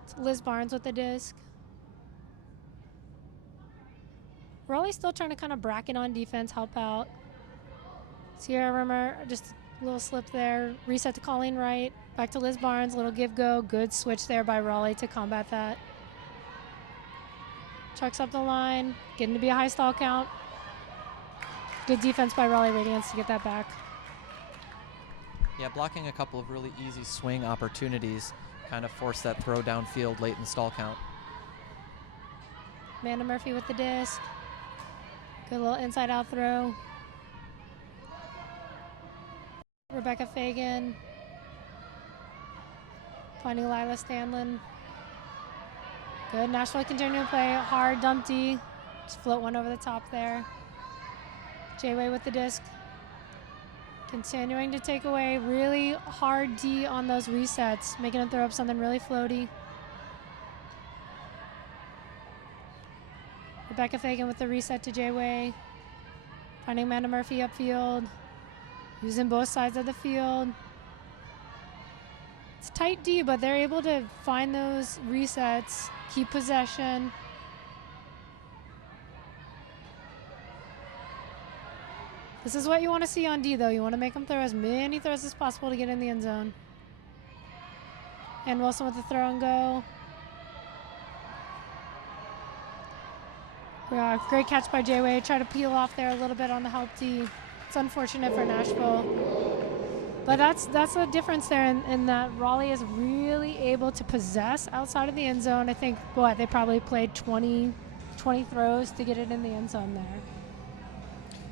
It's Liz Barnes with the disc. Raleigh's still trying to kind of bracket on defense, help out. Sierra Rimmer, just a little slip there. Reset to Colleen Wright. Back to Liz Barnes, little give-go. Good switch there by Raleigh to combat that. Chucks up the line, getting to be a high stall count. Good defense by Raleigh Radiance to get that back. Yeah, blocking a couple of really easy swing opportunities kind of forced that throw downfield late in the stall count. Amanda Murphy with the disc. Good little inside-out throw. Rebecca Fagan. Finding Lila Stanlin. Good. Nashville continuing to play hard dump D. Just float one over the top there. J-Way with the disc. Continuing to take away really hard D on those resets, making them throw up something really floaty. Rebecca Fagan with the reset to J-Way. Finding Amanda Murphy upfield. Using both sides of the field. It's tight D, but they're able to find those resets, keep possession. This is what you want to see on D, though. You want to make them throw as many throws as possible to get in the end zone. And Wilson with the throw and go. Great catch by J-Way. Try to peel off there a little bit on the help D. It's unfortunate for Nashville. But that's the difference there in that Raleigh is really able to possess outside of the end zone. I think, they probably played 20 throws to get it in the end zone there.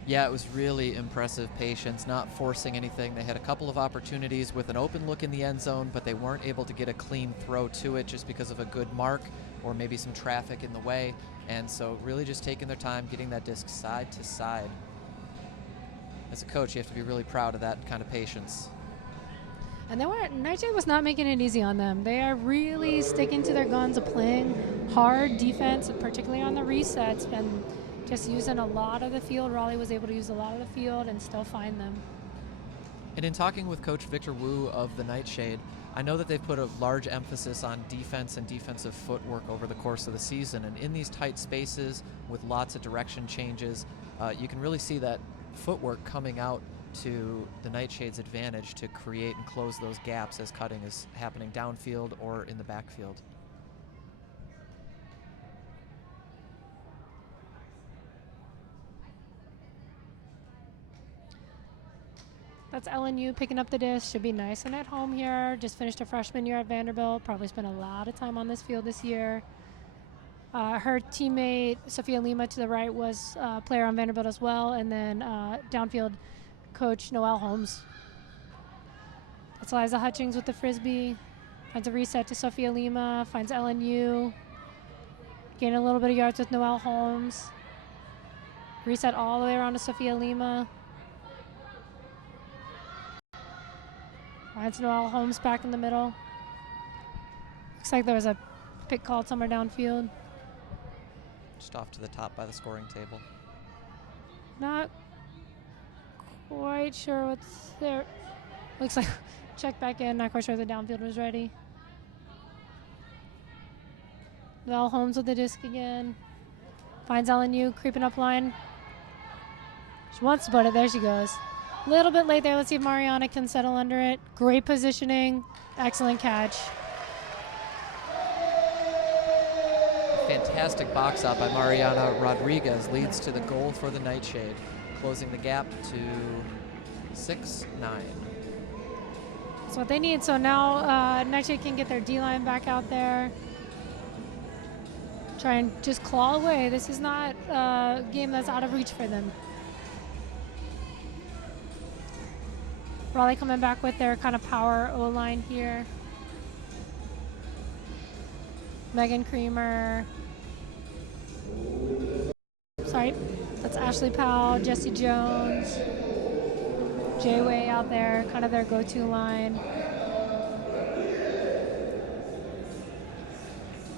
Yeah, it was really impressive patience, not forcing anything. They had a couple of opportunities with an open look in the end zone, but they weren't able to get a clean throw to it just because of a good mark or maybe some traffic in the way. And so really just taking their time, getting that disc side to side. As a coach, you have to be really proud of that kind of patience. And NightShade was not making it easy on them. They are really sticking to their guns of playing hard defense, particularly on the resets, and just using a lot of the field. Raleigh was able to use a lot of the field and still find them. And in talking with Coach Victor Wu of the NightShade, I know that they've put a large emphasis on defense and defensive footwork over the course of the season. And in these tight spaces with lots of direction changes, you can really see that footwork coming out to the NightShade's advantage to create and close those gaps as cutting is happening downfield or in the backfield. That's LNU picking up the disc. Should be nice and at home here. Just finished a freshman year at Vanderbilt. Probably spent a lot of time on this field this year. Her teammate, Sophia Lima, to the right, was a player on Vanderbilt as well. And then downfield coach Noelle Holmes. That's Liza Hutchings with the Frisbee. Finds a reset to Sophia Lima. Finds LNU. Gain a little bit of yards with Noelle Holmes. Reset all the way around to Sophia Lima. Finds Noelle Holmes back in the middle. Looks like there was a pick called somewhere downfield. Just off to the top by the scoring table. Not quite sure what's there. Looks like check back in. Not quite sure the downfield was ready. Noelle Holmes with the disc again. Finds LNU creeping up line. She wants to put it. There she goes. A little bit late there. Let's see if Mariana can settle under it. Great positioning. Excellent catch. Fantastic box out by Mariana Rodriguez leads to the goal for the NightShade, closing the gap to 6-9. That's what they need. So now NightShade can get their D-line back out there. Try and just claw away. This is not a game that's out of reach for them. Raleigh coming back with their kind of power O-line here. Megan Creamer. Sorry, that's Ashley Powell, Jessie Jones, J-Way out there, kind of their go-to line.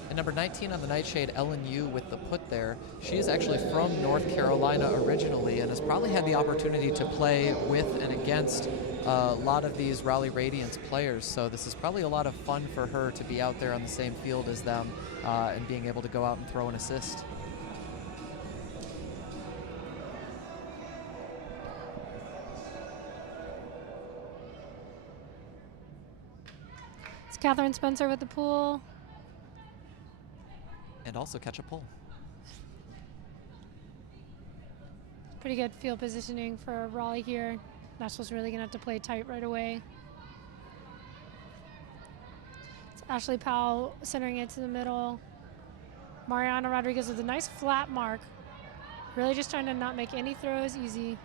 And number 19 on the NightShade, LNU with the put there. She is actually from North Carolina originally and has probably had the opportunity to play with and against a lot of these Raleigh Radiance players. So this is probably a lot of fun for her to be out there on the same field as them and being able to go out and throw an assist. Catherine Spencer with the pull. And also catch a pull. Pretty good field positioning for Raleigh here. Nashville's really going to have to play tight right away. It's Ashley Powell centering it to the middle. Mariana Rodriguez with a nice flat mark. Really just trying to not make any throws easy.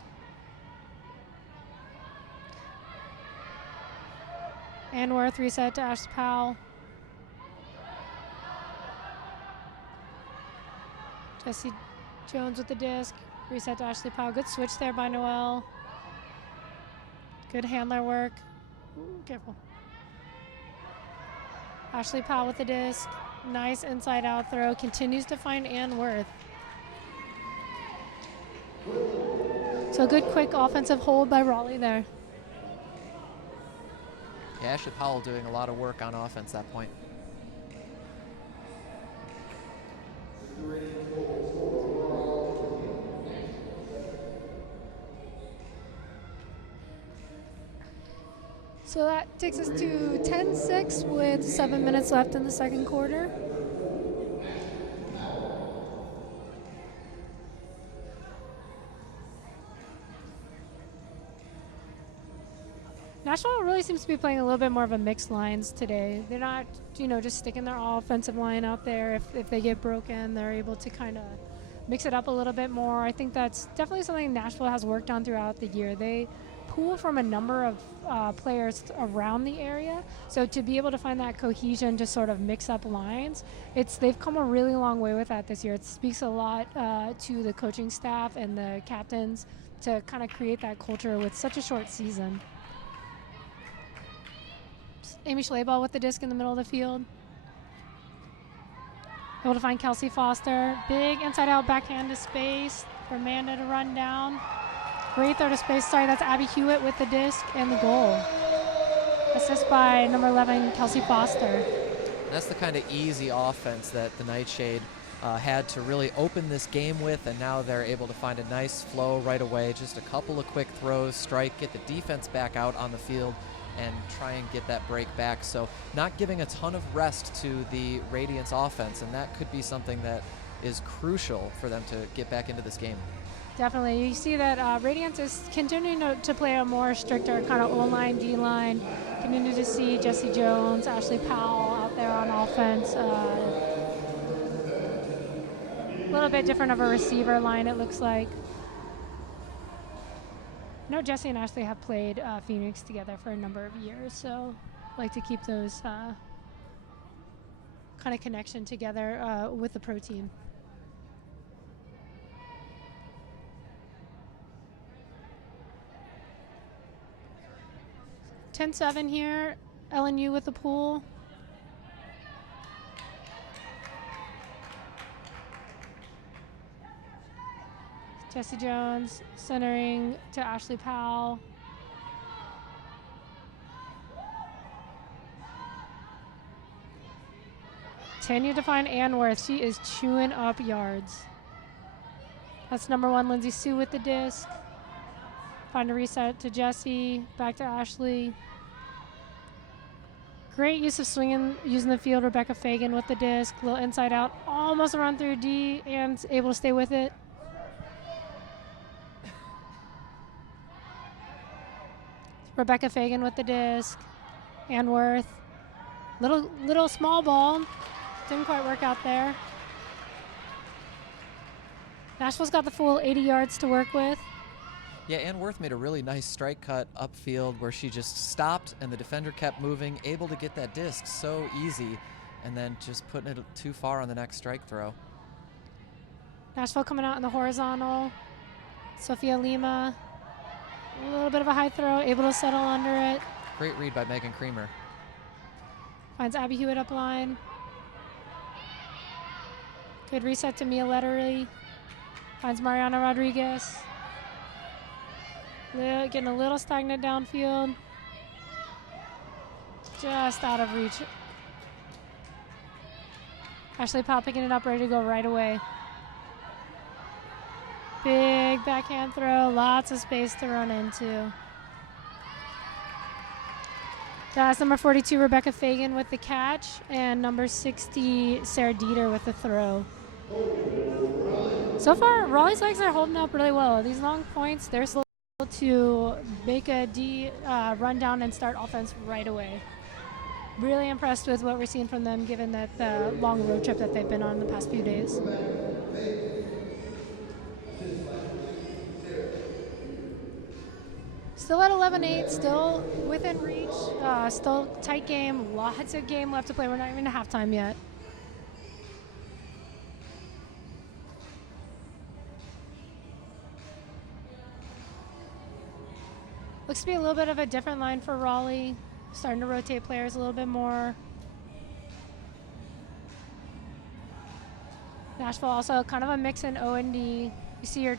And Worth reset to Ashley Powell. Jessie Jones with the disc. Reset to Ashley Powell. Good switch there by Noelle. Good handler work. Ooh, careful. Ashley Powell with the disc. Nice inside out throw. Continues to find Ann Worth. So a good quick offensive hold by Raleigh there. Yeah, Ashley Powell doing a lot of work on offense that point. So that takes us to 10-6 with 7 minutes left in the second quarter. Nashville really seems to be playing a little bit more of a mixed lines today. They're not, just sticking their offensive line out there. If they get broken, they're able to kind of mix it up a little bit more. I think that's definitely something Nashville has worked on throughout the year. They pool from a number of players around the area. So to be able to find that cohesion to sort of mix up lines, they've come a really long way with that this year. It speaks a lot to the coaching staff and the captains to kind of create that culture with such a short season. Amy Schlebel with the disc in the middle of the field. Able to find Kelsey Foster. Big inside out backhand to space for Amanda to run down. Great throw to space. Sorry, that's Abby Hewitt with the disc and the goal. Assist by number 11, Kelsey Foster. That's the kind of easy offense that the Nightshade had to really open this game with, and now they're able to find a nice flow right away. Just a couple of quick throws, strike, get the defense back out on the field, and try and get that break back. So not giving a ton of rest to the Radiance offense, and that could be something that is crucial for them to get back into this game. Definitely. You see that Radiance is continuing to play a more stricter kind of O-line, D-line. Continue to see Jessie Jones, Ashley Powell out there on offense. A little bit different of a receiver line, it looks like. I know Jessie and Ashley have played Phoenix together for a number of years, so I like to keep those kind of connection together with the pro team. (10-7) here. LNU with the pool. Jessie Jones centering to Ashley Powell. Continue to find Ann Worth. She is chewing up yards. That's number 1, Lindsay Sue with the disc. Find a reset to Jessie. Back to Ashley. Great use of swinging, using the field. Rebecca Fagan with the disc. Little inside out. Almost a run through D and able to stay with it. Rebecca Fagan with the disc. Ann Worth. Little small ball. Didn't quite work out there. Nashville's got the full 80 yards to work with. Yeah, Ann Worth made a really nice strike cut upfield where she just stopped and the defender kept moving, able to get that disc so easy, and then just putting it too far on the next strike throw. Nashville coming out in the horizontal. Sophia Lima, a little bit of a high throw, able to settle under it. Great read by Megan Creamer. Finds Abby Hewitt up line. Good reset to Mia Lettery. Finds Mariana Rodriguez. Getting a little stagnant downfield. Just out of reach. Ashley Powell picking it up, ready to go right away. Big backhand throw, lots of space to run into. That's number 42, Rebecca Fagan with the catch, and number 60, Sarah Dieter with the throw. So far, Raleigh's legs are holding up really well. These long points, they're slow to make a D run down and start offense right away. Really impressed with what we're seeing from them, given that the long road trip that they've been on the past few days. Still at 11-8, still within reach, still tight game, lots of game left to play. We're not even at halftime yet. Looks to be a little bit of a different line for Raleigh, starting to rotate players a little bit more. Nashville also kind of a mix in O&D. You see your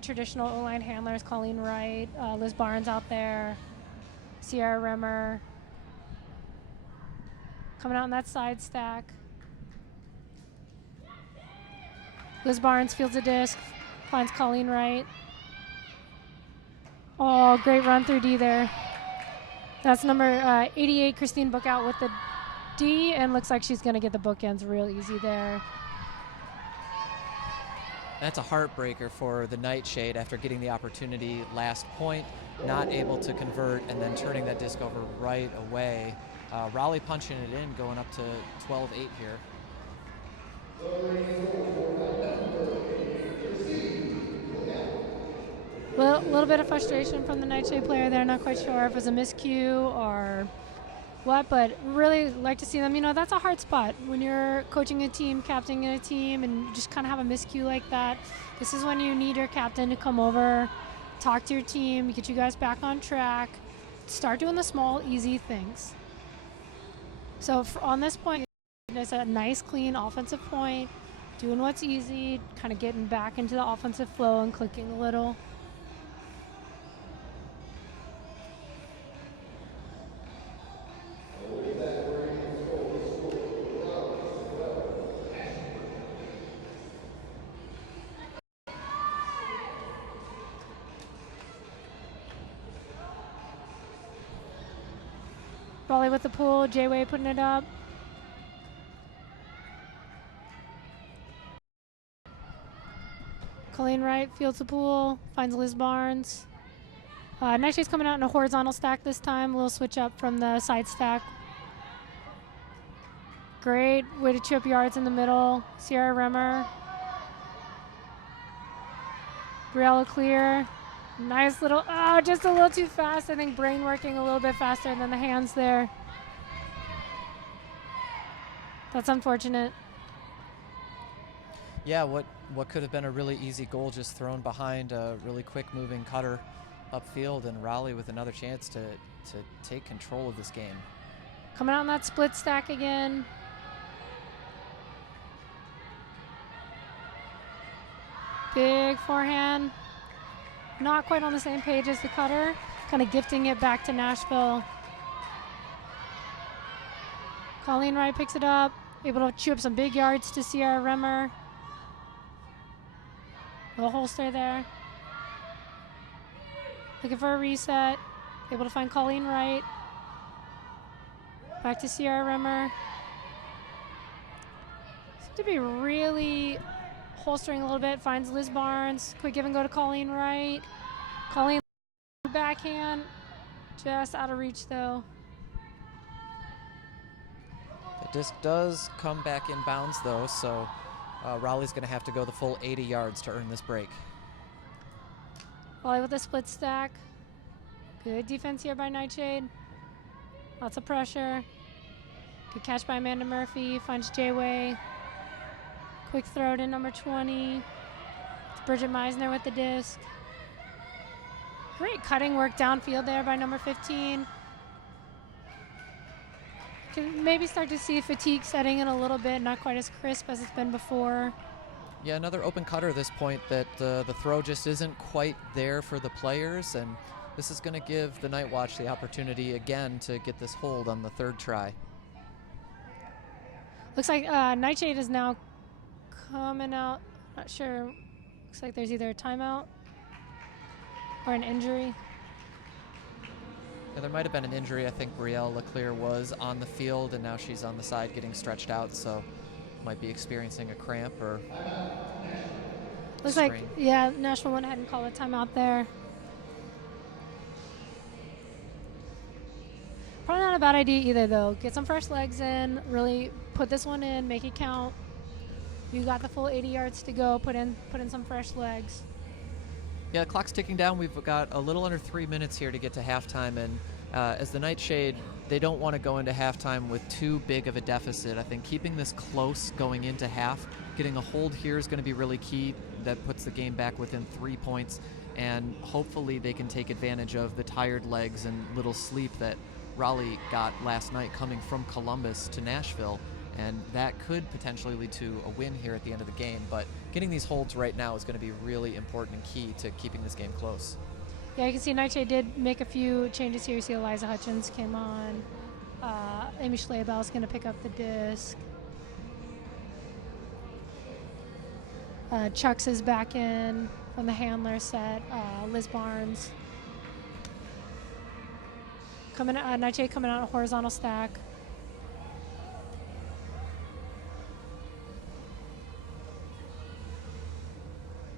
traditional O-line handlers, Colleen Wright, Liz Barnes out there, Sierra Rimmer. Coming out in that side stack. Liz Barnes fields a disc, finds Colleen Wright. Oh, great run through D there. That's number 88, Christine Bookout with the D, and looks like she's going to get the bookends real easy there. That's a heartbreaker for the Nightshade after getting the opportunity last point, not able to convert, and then turning that disc over right away. Raleigh punching it in, going up to 12-8 here. A little bit of frustration from the Nightshade player there. Not quite sure if it was a miscue or what, but really like to see them. That's a hard spot when you're coaching a team, captaining a team, and you just kind of have a miscue like that. This is when you need your captain to come over, talk to your team, get you guys back on track, start doing the small, easy things. So on this point, it's a nice, clean offensive point, doing what's easy, kind of getting back into the offensive flow and clicking a little. Raleigh with the pull, J-Way putting it up. Colleen Wright fields the pool, finds Liz Barnes. Nightshade's coming out in a horizontal stack this time, a little switch up from the side stack. Great way to chew up yards in the middle. Sierra Rimmer. Briella clear. Nice little, just a little too fast. I think brain working a little bit faster than the hands there. That's unfortunate. Yeah, what could have been a really easy goal just thrown behind a really quick moving cutter upfield, and Raleigh with another chance to take control of this game. Coming out in that split stack again. Big forehand. Not quite on the same page as the cutter. Kind of gifting it back to Nashville. Colleen Wright picks it up. Able to chew up some big yards to Sierra Rimmer. A little holster there. Looking for a reset. Able to find Colleen Wright. Back to Sierra Rimmer. Seems to be really holstering a little bit. Finds Liz Barnes. Quick give and go to Colleen Wright. Colleen backhand. Just out of reach though. The disc does come back in bounds though, so Raleigh's going to have to go the full 80 yards to earn this break. Raleigh with a split stack. Good defense here by Nightshade. Lots of pressure. Good catch by Amanda Murphy. Finds J-Way. Quick throw to number 20. It's Bridget Meisner with the disc. Great cutting work downfield there by number 15. Can maybe start to see fatigue setting in a little bit, not quite as crisp as it's been before. Yeah, another open cutter at this point that the throw just isn't quite there for the players, and this is going to give the Night Watch the opportunity again to get this hold on the third try. Looks like Nightshade is now coming out. Not sure. Looks like there's either a timeout or an injury. And there might have been an injury. I think Brielle Leclerc was on the field, and now she's on the side getting stretched out, so might be experiencing a cramp or Looks strain. like, yeah, Nashville went ahead and called a timeout there. Probably not a bad idea either, though. Get some fresh legs in, really put this one in, make it count. You got the full 80 yards to go. Put in some fresh legs. Yeah, the clock's ticking down. We've got a little under 3 minutes here to get to halftime, and as the Nightshade, they don't want to go into halftime with too big of a deficit. I think keeping this close going into half, getting a hold here is going to be really key. That puts the game back within 3 points, and hopefully they can take advantage of the tired legs and little sleep that Raleigh got last night coming from Columbus to Nashville, and that could potentially lead to a win here at the end of the game. But getting these holds right now is going to be really important and key to keeping this game close. Yeah, you can see Nightshade did make a few changes here. You see Eliza Hutchins came on. Amy Schlebel is going to pick up the disc. Chucks is back in from the handler set. Liz Barnes. Nightshade coming out a horizontal stack.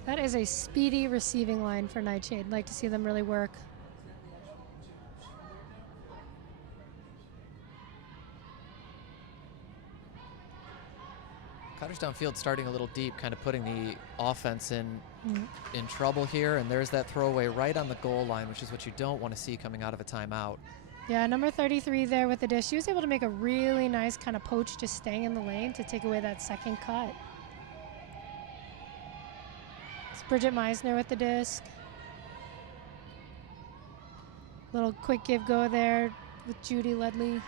That is a speedy receiving line for Nightshade. I'd like to see them really work. Cotter's downfield starting a little deep, kind of putting the offense in trouble here, and there's that throwaway right on the goal line, which is what you don't want to see coming out of a timeout. Yeah, number 33 there with the dish. She was able to make a really nice kind of poach, just staying in the lane to take away that second cut. It's Bridget Meisner with the disc. Little quick give go there with Judy Ledley.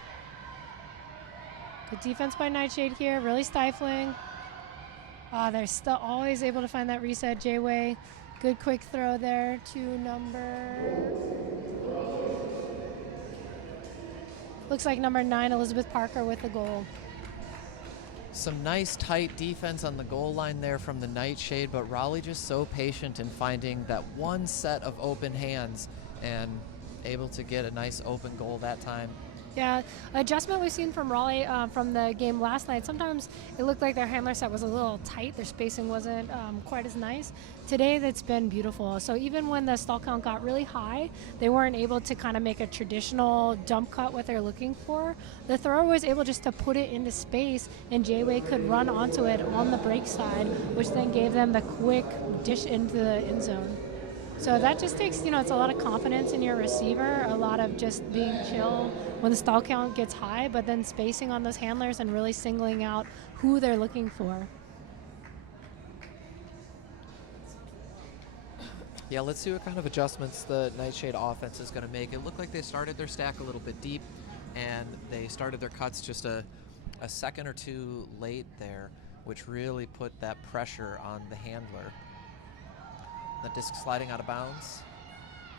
Good defense by Nightshade here, really stifling. They're still always able to find that reset. J-Way, good quick throw there to number... Looks like number 9, Elizabeth Parker with the goal. Some nice tight defense on the goal line there from the Nightshade, but Raleigh just so patient in finding that one set of open hands and able to get a nice open goal that time. Yeah, adjustment we've seen from Raleigh from the game last night. Sometimes it looked like their handler set was a little tight. Their spacing wasn't quite as nice. Today, that's been beautiful. So even when the stall count got really high, they weren't able to kind of make a traditional dump cut what they're looking for. The thrower was able just to put it into space, and J-Way could run onto it on the break side, which then gave them the quick dish into the end zone. So that just takes, it's a lot of confidence in your receiver, a lot of just being chill when the stall count gets high, but then spacing on those handlers and really singling out who they're looking for. Yeah, let's see what kind of adjustments the Nightshade offense is going to make. It looked like they started their stack a little bit deep, and they started their cuts just a second or two late there, which really put that pressure on the handler. The disc sliding out of bounds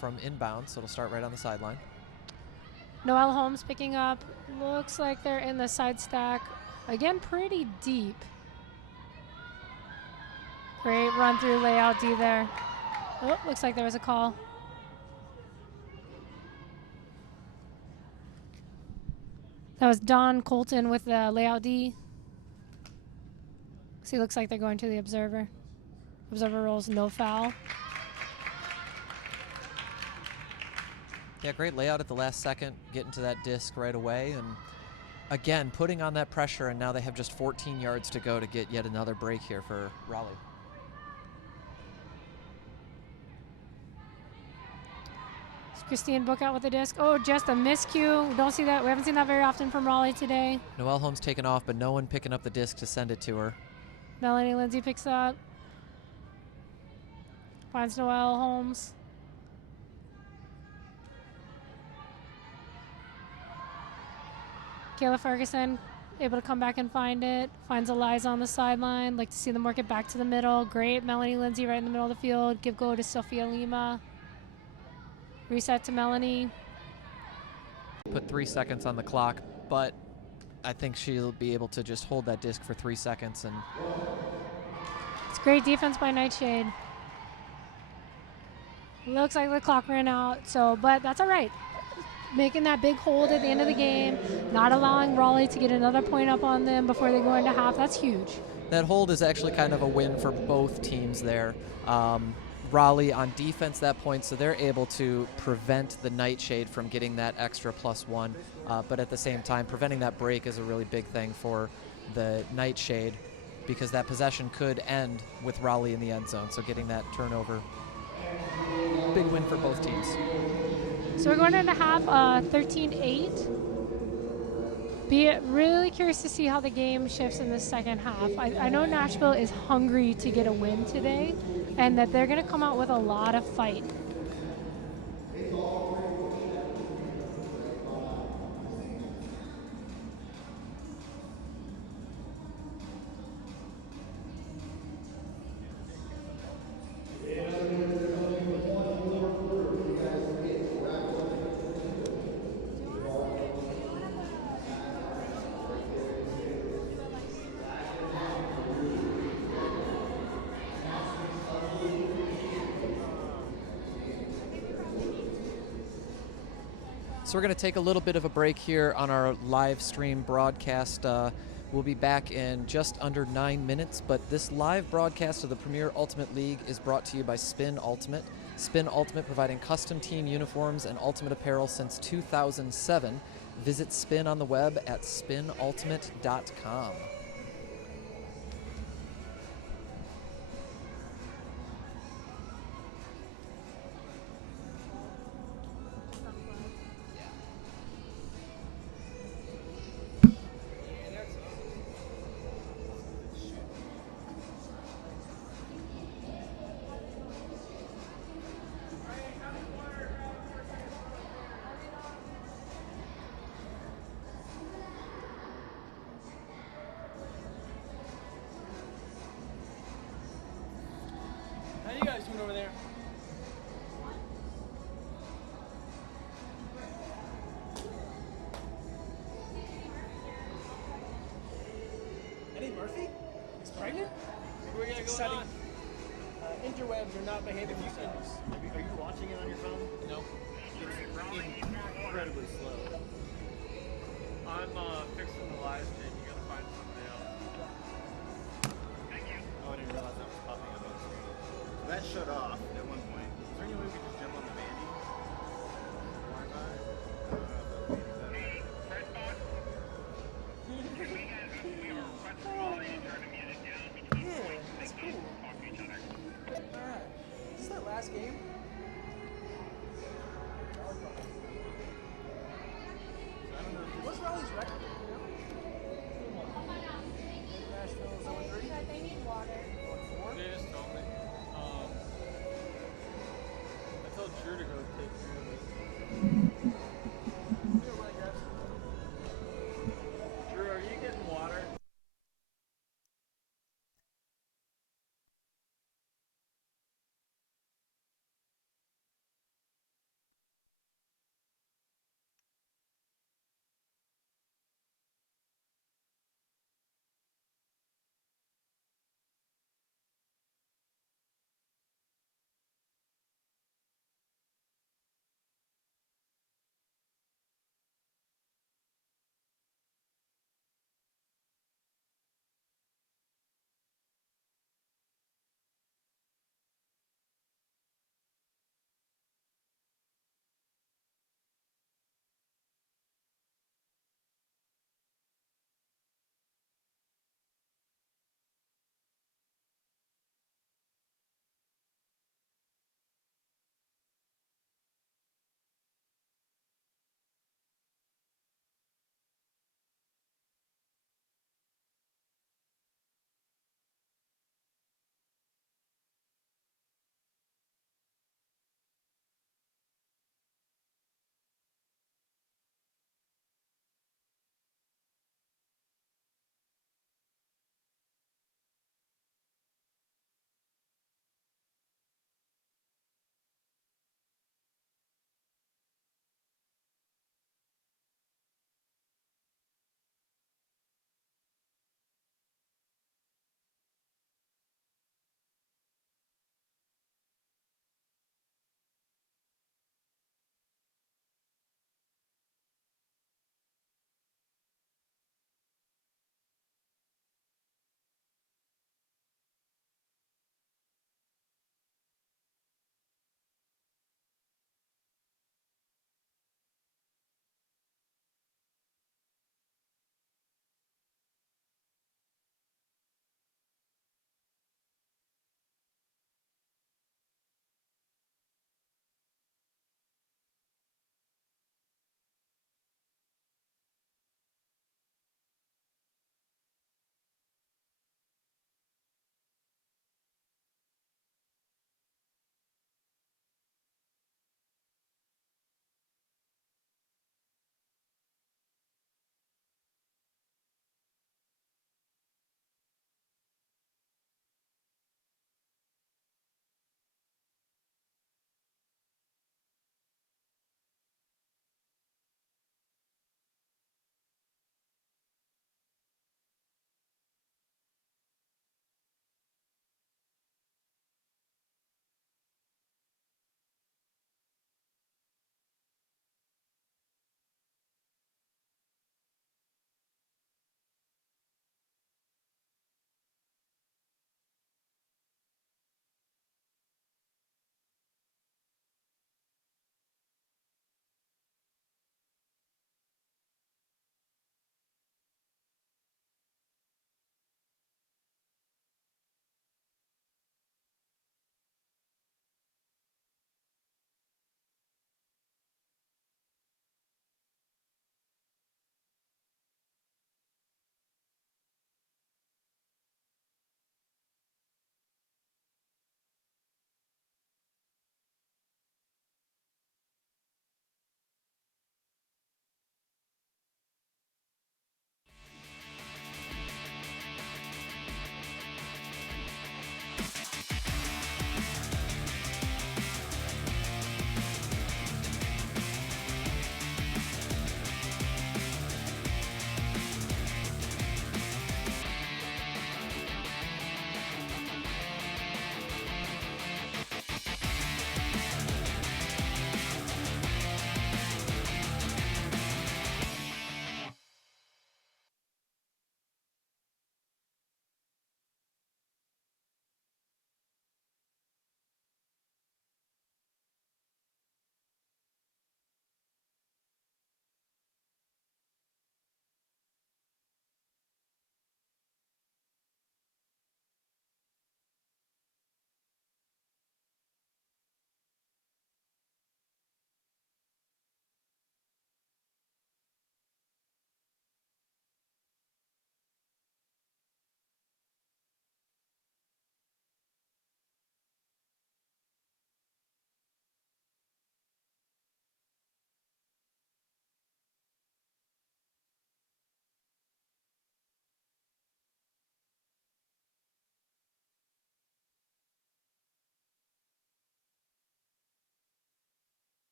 from inbound, so it'll start right on the sideline. Noelle Holmes picking up. Looks like they're in the side stack. Again, pretty deep. Great run through layout D there. Oh, looks like there was a call. That was Don Colton with the layout D. See, looks like they're going to the observer. Observer rolls no foul. Yeah, great layout at the last second, getting to that disc right away, and again, putting on that pressure, and now they have just 14 yards to go to get yet another break here for Raleigh. It's Christine Book out with the disc. Oh, just a miscue. Don't see that. We haven't seen that very often from Raleigh today. Noelle Holmes taking off, but no one picking up the disc to send it to her. Melanie Lindsay picks up. Finds Noelle Holmes. Kayla Ferguson able to come back and find it. Finds Eliza on the sideline. Like to see them work it back to the middle. Great. Melanie Lindsay right in the middle of the field. Give go to Sophia Lima. Reset to Melanie. Put 3 seconds on the clock, but I think she'll be able to just hold that disc for 3 seconds. And it's great defense by Nightshade. Looks like the clock ran out, but that's all right. making that big hold at the end of the game, not allowing Raleigh to get another point up on them before they go into half. That's huge. That hold is actually kind of a win for both teams there. Raleigh on defense that point, so they're able to prevent the Nightshade from getting that extra +1. But at the same time, preventing that break is a really big thing for the Nightshade because that possession could end with Raleigh in the end zone. So getting that turnover, big win for both teams. So we're going into half 13-8. Be really curious to see how the game shifts in the second half. I know Nashville is hungry to get a win today and that they're going to come out with a lot of fight. So we're going to take a little bit of a break here on our live stream broadcast. We'll be back in just under 9 minutes, but this live broadcast of the Premier Ultimate League is brought to you by Spin Ultimate. Spin Ultimate providing custom team uniforms and ultimate apparel since 2007. Visit Spin on the web at spinultimate.com. How you guys doing over there? Eddie Murphy is pregnant? What we got going Exciting. on? Interwebs are not behaving themselves. Are you watching it on your phone? No. It's incredibly slow. I'm fixing the live stream. You gotta find somebody else. Oh, I didn't realize that was popping up on the screen. So that shut off at one point. Is there any way we could just jump on the Vandy? Wi-Fi? Yeah, that's cool. Alright. Is this their last game? What's Raleigh's record? Nashville's 0-3? They need water. 4? They just told me. I told Drew to go take care of it. Drew, are you getting water?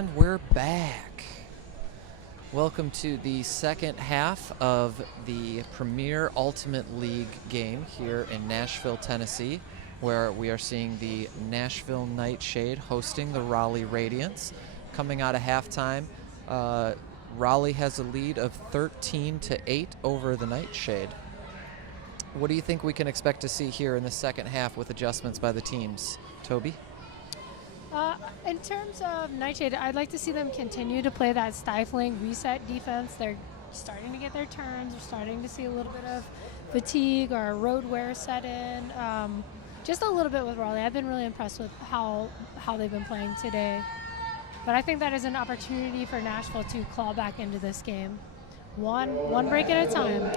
And we're back. Welcome to the second half of the Premier Ultimate League game here in Nashville, Tennessee, where we are seeing the Nashville NightShade hosting the Raleigh Radiance. Coming out of halftime, Raleigh has a lead of 13-8 over the NightShade. What do you think we can expect to see here in the second half with adjustments by the teams? Toby? In terms of NightShade, I'd like to see them continue to play that stifling reset defense. They're starting to get their turns. We're starting to see a little bit of fatigue or road wear set in. Just a little bit with Raleigh. I've been really impressed with how they've been playing today. But I think that is an opportunity for Nashville to claw back into this game. One break at a time.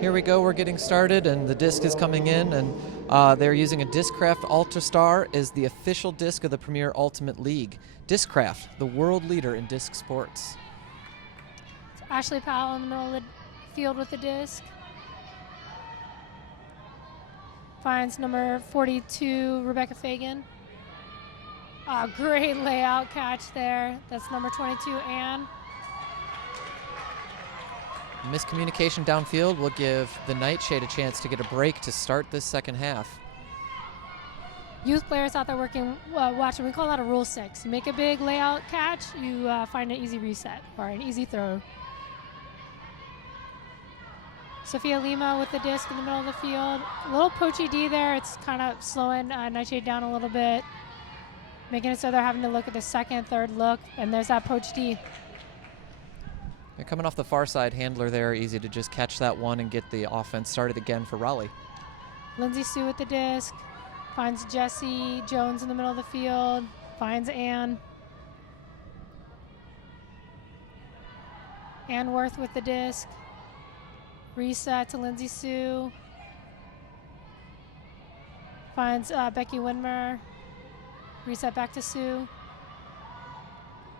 Here we go. We're getting started, and the disc is coming in, and they're using a Discraft Ultrastar as the official disc of the Premier Ultimate League. Discraft, the world leader in disc sports. It's Ashley Powell in the middle of the field with the disc. Finds number 42, Rebecca Fagan. Great layout catch there. That's number 22, Ann. Miscommunication downfield will give the NightShade a chance to get a break to start this second half. Youth players out there watching, we call that a rule 6. You make a big layout catch, you find an easy reset or an easy throw. Sophia Lima with the disc in the middle of the field. A little poachy D there. It's kind of slowing NightShade down a little bit, making it so they're having to look at the second, third look, and there's that poach D. They're coming off the far side handler there, easy to just catch that one and get the offense started again for Raleigh. Lindsay Sue with the disc, finds Jesse Jones in the middle of the field, finds Ann. Ann Worth with the disc, reset to Lindsay Sue, finds Becky Winmer, reset back to Sue.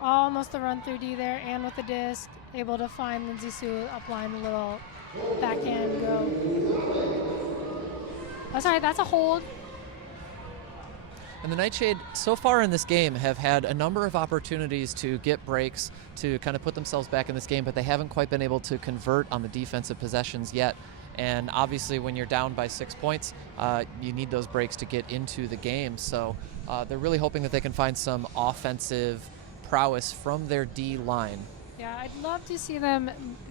Almost a run through D there, Ann with the disc, able to find Lindsay Sue upline, a little backhand go. Oh, sorry, that's a hold. And the NightShade, so far in this game, have had a number of opportunities to get breaks, to kind of put themselves back in this game, but they haven't quite been able to convert on the defensive possessions yet. And obviously, when you're down by 6 points, you need those breaks to get into the game. So they're really hoping that they can find some offensive prowess from their D line. Yeah, I'd love to see them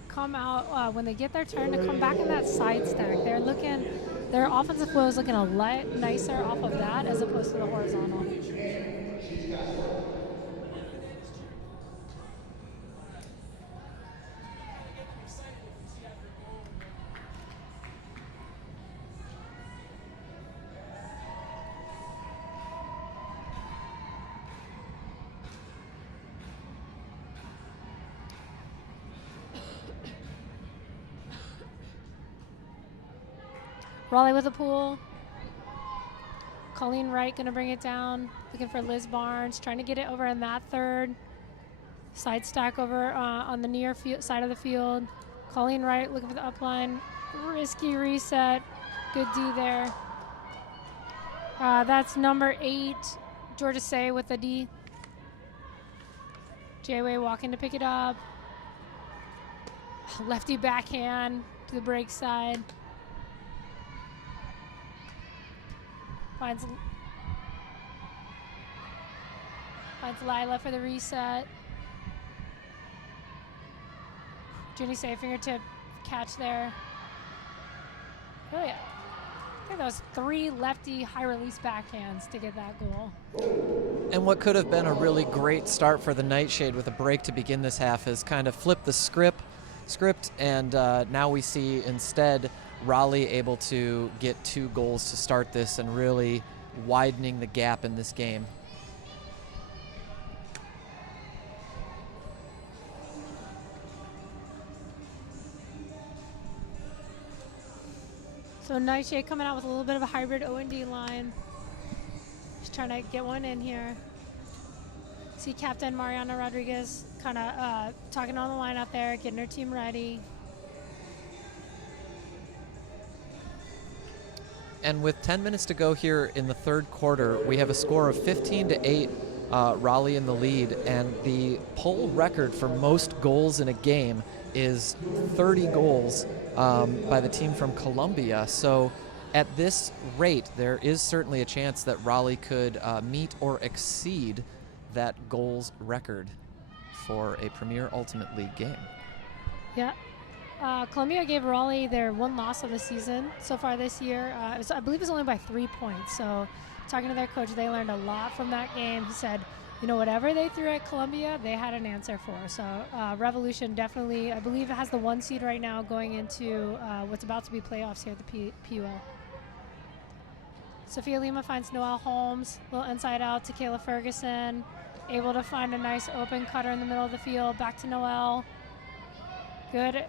come out when they get their turn to come back in that side stack. Their offensive flow is looking a lot nicer off of that as opposed to the horizontal. Raleigh with a pull. Colleen Wright gonna bring it down. Looking for Liz Barnes, trying to get it over in that third. Side stack over on the near side of the field. Colleen Wright looking for the upline. Risky reset. Good D there. That's number 8, Georgia Say with the D. J-Way walking to pick it up. Lefty backhand to the break side. Finds Lila for the reset. Judy Say fingertip catch there. Oh yeah. I think those 3 lefty high release backhands to get that goal. And what could have been a really great start for the NightShade with a break to begin this half has kind of flipped the script, and now we see instead Raleigh able to get 2 goals to start this and really widening the gap in this game. So NightShade coming out with a little bit of a hybrid O&D line. Just trying to get one in here. See Captain Mariana Rodriguez kind of talking on the line out there, getting her team ready. And with 10 minutes to go here in the third quarter, we have a score of 15-8 Raleigh in the lead, and the poll record for most goals in a game is 30 goals by the team from Columbia. So at this rate, there is certainly a chance that Raleigh could meet or exceed that goals record for a Premier Ultimate League game. Yeah. Columbia gave Raleigh their one loss of the season so far this year. I believe it was only by 3 points. So talking to their coach, they learned a lot from that game. He said, whatever they threw at Columbia, they had an answer for. So Revolution definitely, I believe it has the 1 seed right now going into what's about to be playoffs here at the PUL. Sophia Lima finds Noelle Holmes, little inside out to Kayla Ferguson, able to find a nice open cutter in the middle of the field, back to Noelle. Good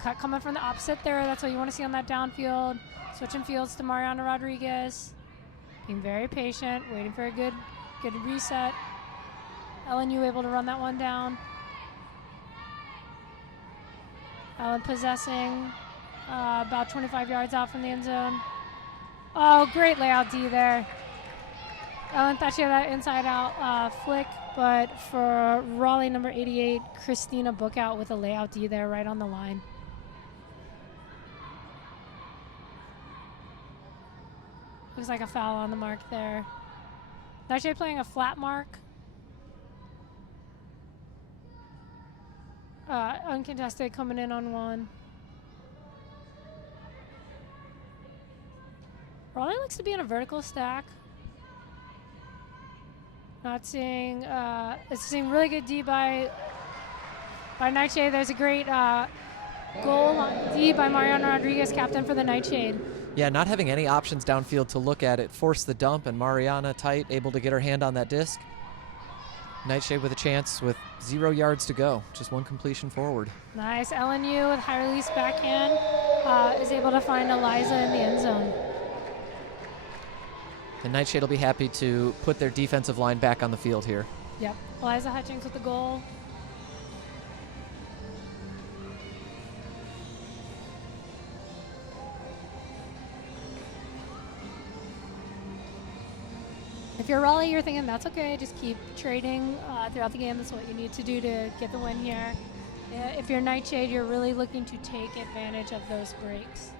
cut coming from the opposite there. That's what you want to see on that downfield. Switching fields to Mariana Rodriguez. Being very patient, waiting for a good reset. LNU able to run that one down. Ellen possessing about 25 yards out from the end zone. Oh, great layout D there. Ellen thought she had that inside out flick, but for Raleigh number 88, Christina Bookout with a layout D there right on the line. Looks like a foul on the mark there. Nashville playing a flat mark. Uncontested coming in on 1. Raleigh looks to be in a vertical stack. Not seeing, it's seeing really good D by Nightshade. There's a great goal on D by Mariana Rodriguez, captain for the Nightshade. Yeah, not having any options downfield to look at it, forced the dump, and Mariana tight, able to get her hand on that disc. Nightshade with a chance with 0 yards to go, just 1 completion forward. Nice, LNU with high release backhand is able to find Eliza in the end zone. The Nightshade will be happy to put their defensive line back on the field here. Yep, Eliza Hutchings with the goal. If you're Raleigh, you're thinking, that's okay, just keep trading throughout the game. That's what you need to do to get the win here. If you're Nightshade, you're really looking to take advantage of those breaks.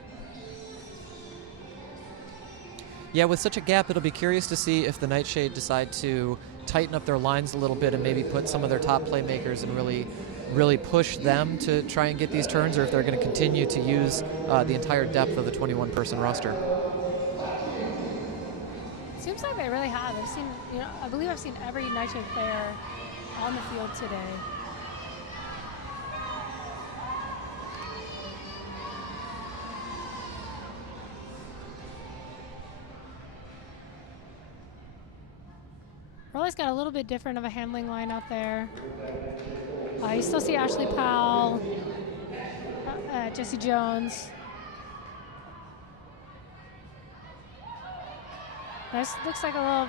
Yeah, with such a gap, it'll be curious to see if the Nightshade decide to tighten up their lines a little bit and maybe put some of their top playmakers and really push them to try and get these turns, or if they're going to continue to use the entire depth of the 21-person roster. Seems like they really have. I've seen, I believe I've seen every Nightshade player on the field today. Raleigh's got a little bit different of a handling line out there. You still see Ashley Powell, Jesse Jones. This looks like a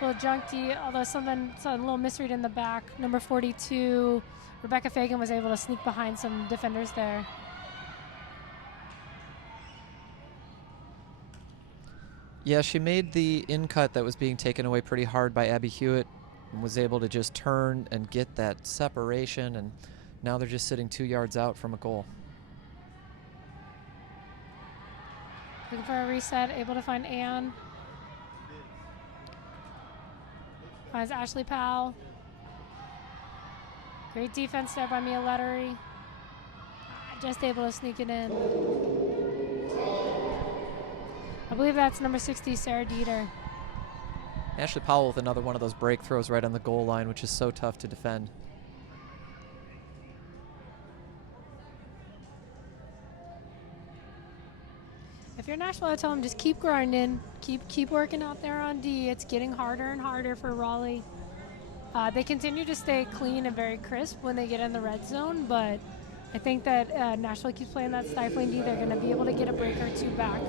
little junky, although something a little misread in the back. Number 42, Rebecca Fagan was able to sneak behind some defenders there. Yeah, she made the in-cut that was being taken away pretty hard by Abby Hewitt and was able to just turn and get that separation, and now they're just sitting 2 yards out from a goal. Looking for a reset, able to find Ann. Finds Ashley Powell. Great defense there by Mia Lettery. Just able to sneak it in. I believe that's number 60, Sarah Dieter. Ashley Powell with another one of those break throws right on the goal line, which is so tough to defend. If you're Nashville, I tell them just keep grinding, keep working out there on D. It's getting harder and harder for Raleigh. They continue to stay clean and very crisp when they get in the red zone, but I think that Nashville keeps playing that stifling D. They're going to be able to get a break or two back.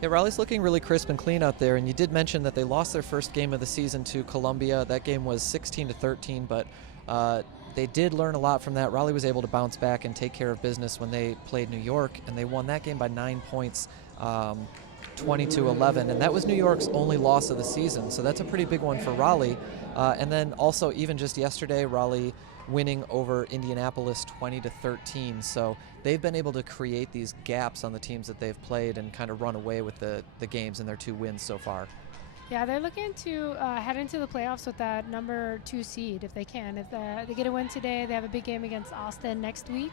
Yeah, Raleigh's looking really crisp and clean out there, and you did mention that they lost their first game of the season to Columbia. That game was 16-13, but They did learn a lot from that. Raleigh was able to bounce back and take care of business when they played New York, and they won that game by 9 points, 20-11, and that was New York's only loss of the season, so that's a pretty big one for Raleigh. And then also, even just yesterday, Raleigh winning over Indianapolis 20-13, so they've been able to create these gaps on the teams that they've played and kind of run away with the games in their 2 wins so far. Yeah, they're looking to head into the playoffs with that number 2 seed if they can. If they get a win today, they have a big game against Austin next week.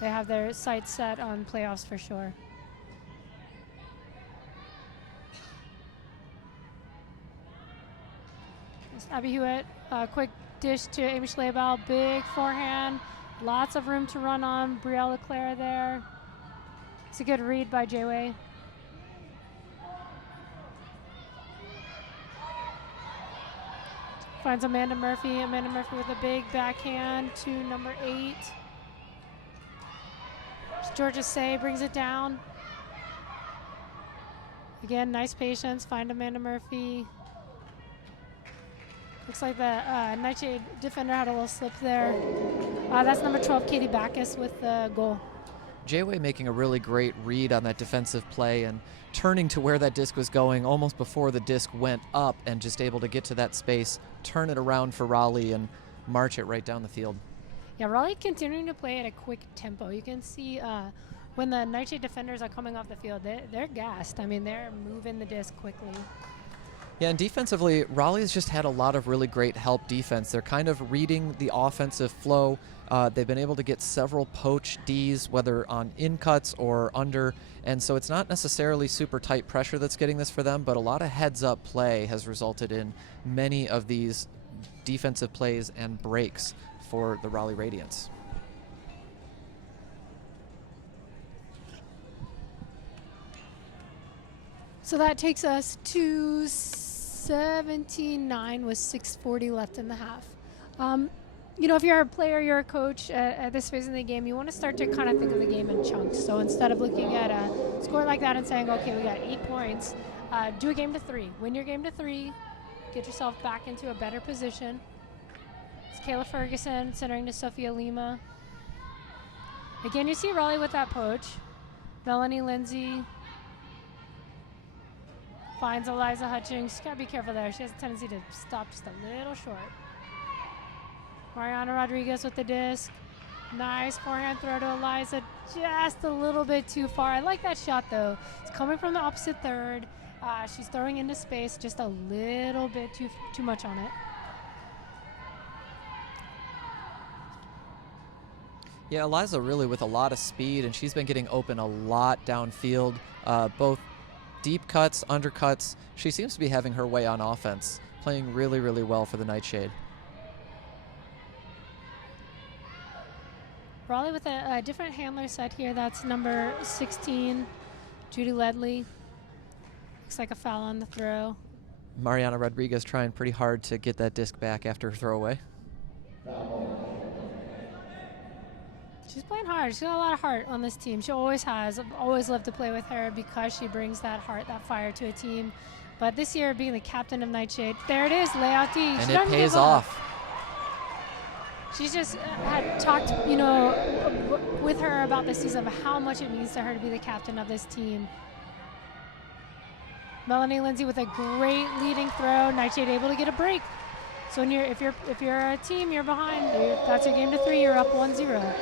They have their sights set on playoffs for sure. It's Abby Hewitt, quick dish to Amy Schleibel, big forehand, lots of room to run on. Brielle Leclerc there. It's a good read by Jay-Wei. Finds Amanda Murphy. Amanda Murphy with a big backhand to number 8. Georgia Say brings it down. Again, nice patience. Find Amanda Murphy. Looks like the NightShade defender had a little slip there. That's number 12, Katie Backus with the goal. Jay-Wei making a really great read on that defensive play and turning to where that disc was going almost before the disc went up, and just able to get to that space, turn it around for Raleigh, and march it right down the field. Yeah, Raleigh continuing to play at a quick tempo. You can see when the NightShade defenders are coming off the field, they're gassed. I mean, they're moving the disc quickly. Yeah, and defensively, Raleigh's just had a lot of really great help defense. They're kind of reading the offensive flow. They've been able to get several poach Ds, whether on in cuts or under, and so it's not necessarily super tight pressure that's getting this for them, but a lot of heads-up play has resulted in many of these defensive plays and breaks for the Raleigh Radiance. So that takes us to 17-9 with 6:40 left in the half. You know, if you're a player, you're a coach at this phase in the game, you want to start to kind of think of the game in chunks. So instead of looking at a score like that and saying, okay, we got 8 points, do a game to 3. Win your game to 3. Get yourself back into a better position. It's Kayla Ferguson centering to Sophia Lima. Again, you see Raleigh with that poach. Melanie Lindsay finds Eliza Hutchings. She's got to be careful there. She has a tendency to stop just a little short. Mariana Rodriguez with the disc. Nice forehand throw to Eliza. Just a little bit too far. I like that shot, though. It's coming from the opposite third. She's throwing into space just a little bit too much on it. Yeah, Eliza really with a lot of speed, and she's been getting open a lot downfield, both deep cuts, undercuts. She seems to be having her way on offense, playing really, really well for the NightShade. Raleigh with a different handler set here. That's number 16, Judy Ledley. Looks like a foul on the throw. Mariana Rodriguez trying pretty hard to get that disc back after her throwaway. She's playing hard. She's got a lot of heart on this team. She always has. I've always loved to play with her because she brings that heart, that fire to a team. But this year, being the captain of NightShade, there it is, layout D. And it pays off. She's just had talked, you know, with her about this season of how much it means to her to be the captain of this team. Melanie Lindsay with a great leading throw. NightShade able to get a break. So when if you're a team, you're behind. That's your game to 3. You're up 1-0.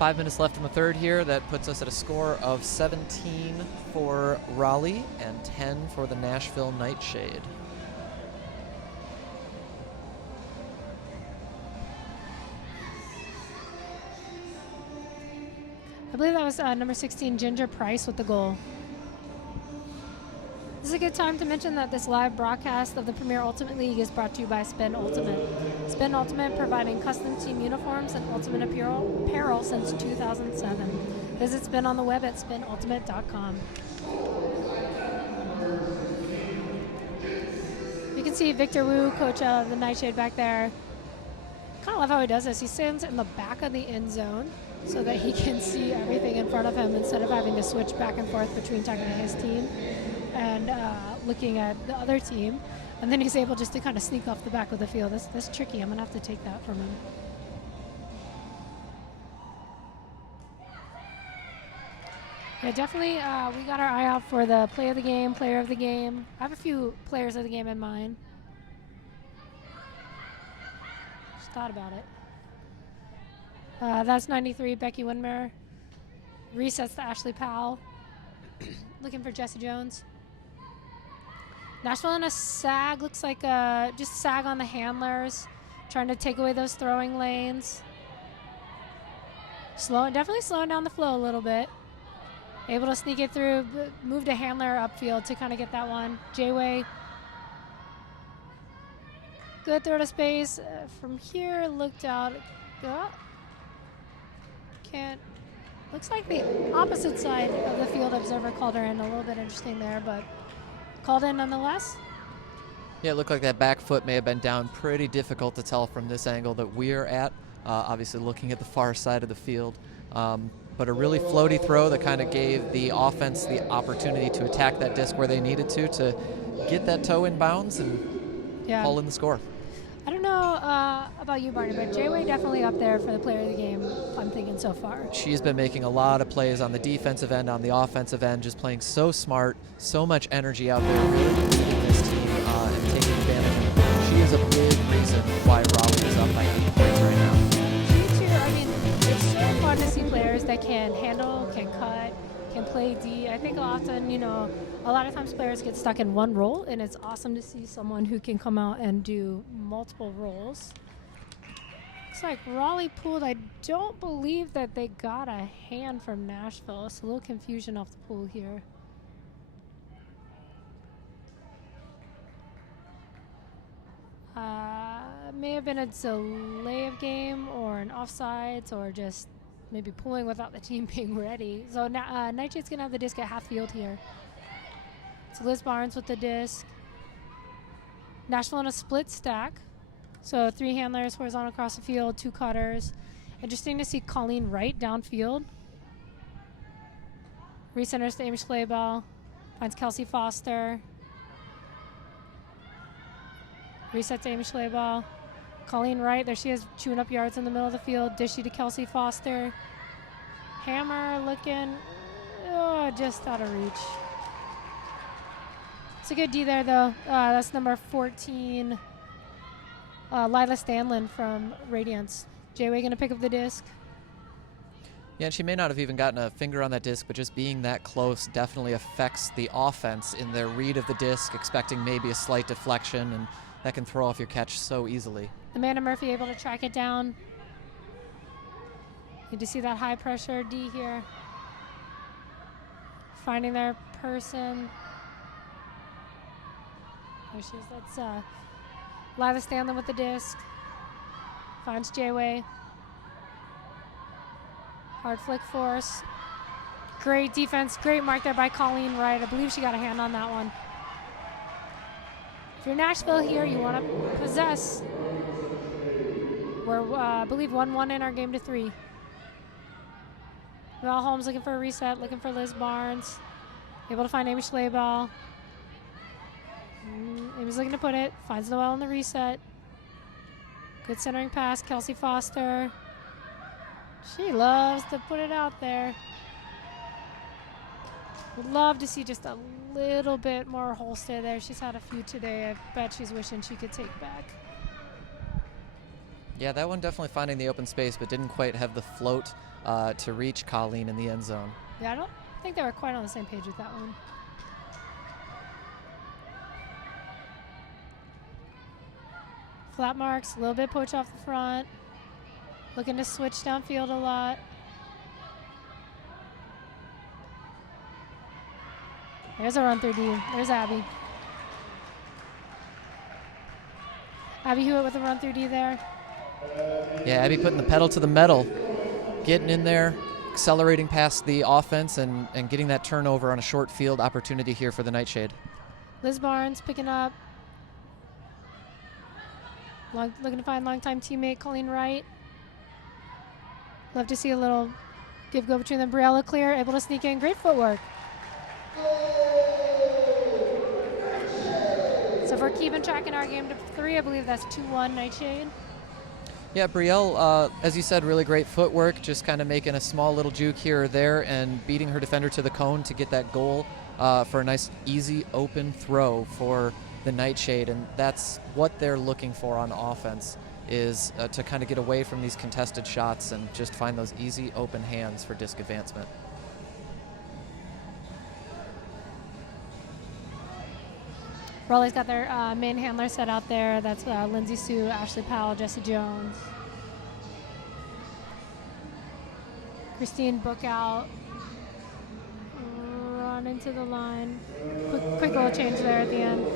Five minutes left in the third here. That puts us at a score of 17 for Raleigh and 10 for the Nashville NightShade. I believe that was number 16, Ginger Price, with the goal. This is a good time to mention that this live broadcast of the Premier Ultimate League is brought to you by Spin Ultimate. Spin Ultimate providing custom team uniforms and ultimate apparel since 2007. Visit Spin on the web at spinultimate.com. You can see Victor Wu, coach of the NightShade, back there. Kind of love how he does this. He stands in the back of the end zone. so that he can see everything in front of him instead of having to switch back and forth between talking to his team and looking at the other team. And then he's able just to kind of sneak off the back of the field. That's tricky. I'm going to have to take that from him. Yeah, definitely we got our eye out for the play of the game, player of the game. I have a few players of the game in mind. Just thought about it. That's 93, Becky Winmer. Resets to Ashley Powell. Looking for Jesse Jones. Nashville in a sag, looks like just sag on the handlers, trying to take away those throwing lanes. Definitely slowing down the flow a little bit. Able to sneak it through, moved a handler upfield to kind of get that one. J-Way. Good throw to space. From here, looked out. Can't. Looks like the opposite side of the field observer called her in. A little bit interesting there, but called in nonetheless. Yeah, it looked like that back foot may have been down. Pretty difficult to tell from this angle that we're at. Obviously looking at the far side of the field. But a really floaty throw that kind of gave the offense the opportunity to attack that disc where they needed to get that toe in bounds and haul in the score. I don't know about you, Barney, but J-Way definitely up there for the player of the game, I'm thinking so far. She's been making a lot of plays on the defensive end, on the offensive end, just playing so smart, so much energy out there, really leading this team and taking advantage. She is a big reason why Raleigh is up by 8 points right now. I mean, it's so fun to see players that can handle, can cut, can play D. I think often, a lot of times players get stuck in one role, and it's awesome to see someone who can come out and do multiple roles. Looks like Raleigh pulled. I don't believe that they got a hand from Nashville. It's a little confusion off the pool here. May have been a delay of game or an offsides or just maybe pulling without the team being ready. So now Nightshade's going to have the disc at half field here. So Liz Barnes with the disc. Nashville in a split stack. So 3 handlers horizontal across the field, 2 cutters. Interesting to see Colleen Wright downfield. Recenters to Amy Schlebel. Finds Kelsey Foster. Reset to Amy Schlebel. Colleen Wright, there she is, chewing up yards in the middle of the field. Dishy to Kelsey Foster. Hammer looking just out of reach. It's a good D there, though. That's number 14, Lila Stanlin from Radiance. J-Way going to pick up the disc. Yeah, and she may not have even gotten a finger on that disc, but just being that close definitely affects the offense in their read of the disc, expecting maybe a slight deflection, and that can throw off your catch so easily. Amanda Murphy able to track it down. Need to see that high pressure D here. Finding their person. There she is. That's Lila Stanley with the disc. Finds J-Way. Hard flick force. Great defense. Great mark there by Colleen Wright. I believe she got a hand on that one. If you're Nashville here, you want to possess. We're, I believe, 1-1 in our game to 3. Val Holmes looking for a reset, looking for Liz Barnes. Able to find Amy Schlebel. Amy's looking to put it. Finds Noelle in the reset. Good centering pass, Kelsey Foster. She loves to put it out there. Would love to see just a little bit more Holstead there. She's had a few today. I bet she's wishing she could take back. Yeah, that one definitely finding the open space, but didn't quite have the float to reach Colleen in the end zone. Yeah, I don't think they were quite on the same page with that one. Flat marks, a little bit poach off the front. Looking to switch downfield a lot. There's a run through D. There's Abby. Abby Hewitt with a run through D there. Yeah, Abby putting the pedal to the metal, getting in there, accelerating past the offense and getting that turnover on a short field opportunity here for the Nightshade. Liz Barnes picking up. Looking to find longtime teammate Colleen Wright. Love to see a little give go between them. Briella clear, able to sneak in. Great footwork. So if we're keeping track in our game to 3, I believe that's 2-1 Nightshade. Yeah, Brielle, as you said, really great footwork, just kind of making a small little juke here or there and beating her defender to the cone to get that goal for a nice, easy, open throw for the Nightshade. And that's what they're looking for on offense, is to kind of get away from these contested shots and just find those easy, open hands for disc advancement. Raleigh's got their main handler set out there. That's Lindsay Sue, Ashley Powell, Jessie Jones. Christine book out. Run into the line. Quick little change there at the end.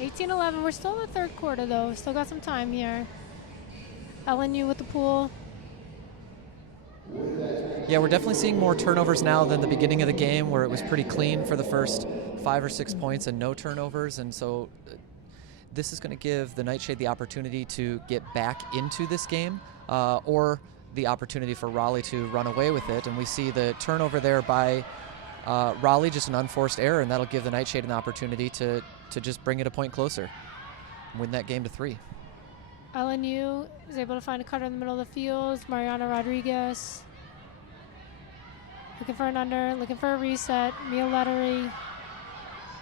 (18-11). We're still in the third quarter, though. Still got some time here. LNU with the pool. Yeah, we're definitely seeing more turnovers now than the beginning of the game, where it was pretty clean for the first 5 or 6 points and no turnovers. And so this is going to give the Nightshade the opportunity to get back into this game, or the opportunity for Raleigh to run away with it. And we see the turnover there by Raleigh, just an unforced error, and that'll give the Nightshade an opportunity to just bring it a point closer, win that game to 3. LNU is able to find a cutter in the middle of the field. Mariana Rodriguez. Looking for an under, looking for a reset. Mia Lettery.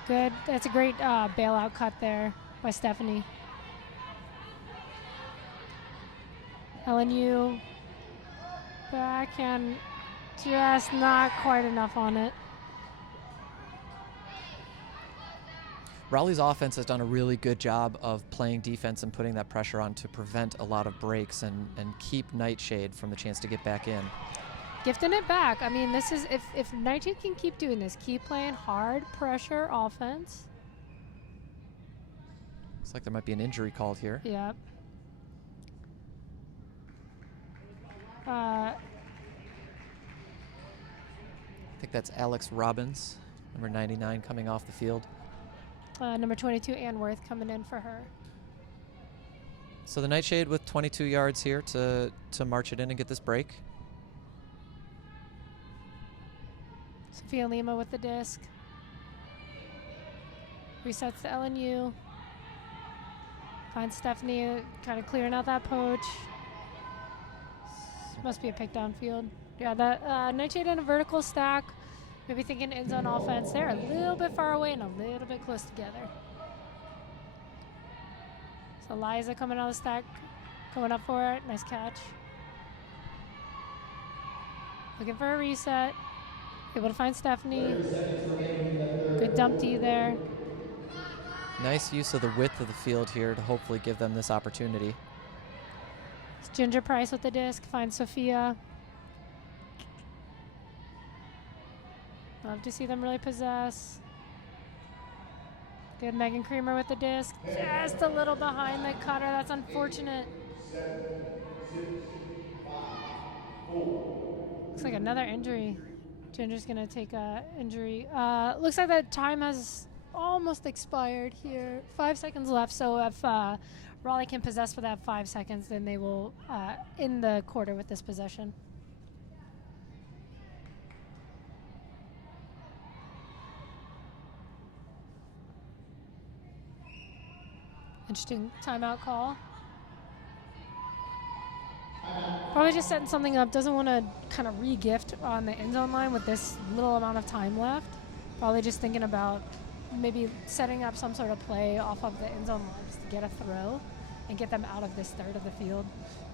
Good. That's a great bailout cut there by Stephanie. LNU backhand, just not quite enough on it. Raleigh's offense has done a really good job of playing defense and putting that pressure on to prevent a lot of breaks and keep Nightshade from the chance to get back in. Gifting it back. I mean, this is, if Nightshade can keep doing this, keep playing hard pressure offense. Looks like there might be an injury called here. Yep. I think that's Alex Robbins, number 99, coming off the field. Number 22, Ann Worth, coming in for her. So the Nightshade with 22 yards here to march it in and get this break. Sophia Lima with the disc. Resets to LNU. Finds Stephanie kind of clearing out that poach. Must be a pick down field. Yeah, that Nightshade in a vertical stack. Maybe thinking end zone offense. They're a little bit far away and a little bit close together. So Liza coming out of the stack, going up for it. Nice catch. Looking for a reset. Able to find Stephanie. Good dump D there. Nice use of the width of the field here to hopefully give them this opportunity. It's Ginger Price with the disc. Finds Sophia. Love to see them really possess. Good Megan Creamer with the disc. Just a little behind the cutter. That's unfortunate. Looks like another injury. Ginger's going to take a injury. Looks like that time has almost expired here. 5 seconds left. So if Raleigh can possess for that 5 seconds, then they will end the quarter with this possession. Interesting timeout call. Probably just setting something up. Doesn't want to kind of re-gift on the end zone line with this little amount of time left. Probably just thinking about maybe setting up some sort of play off of the end zone line just to get a throw and get them out of this third of the field.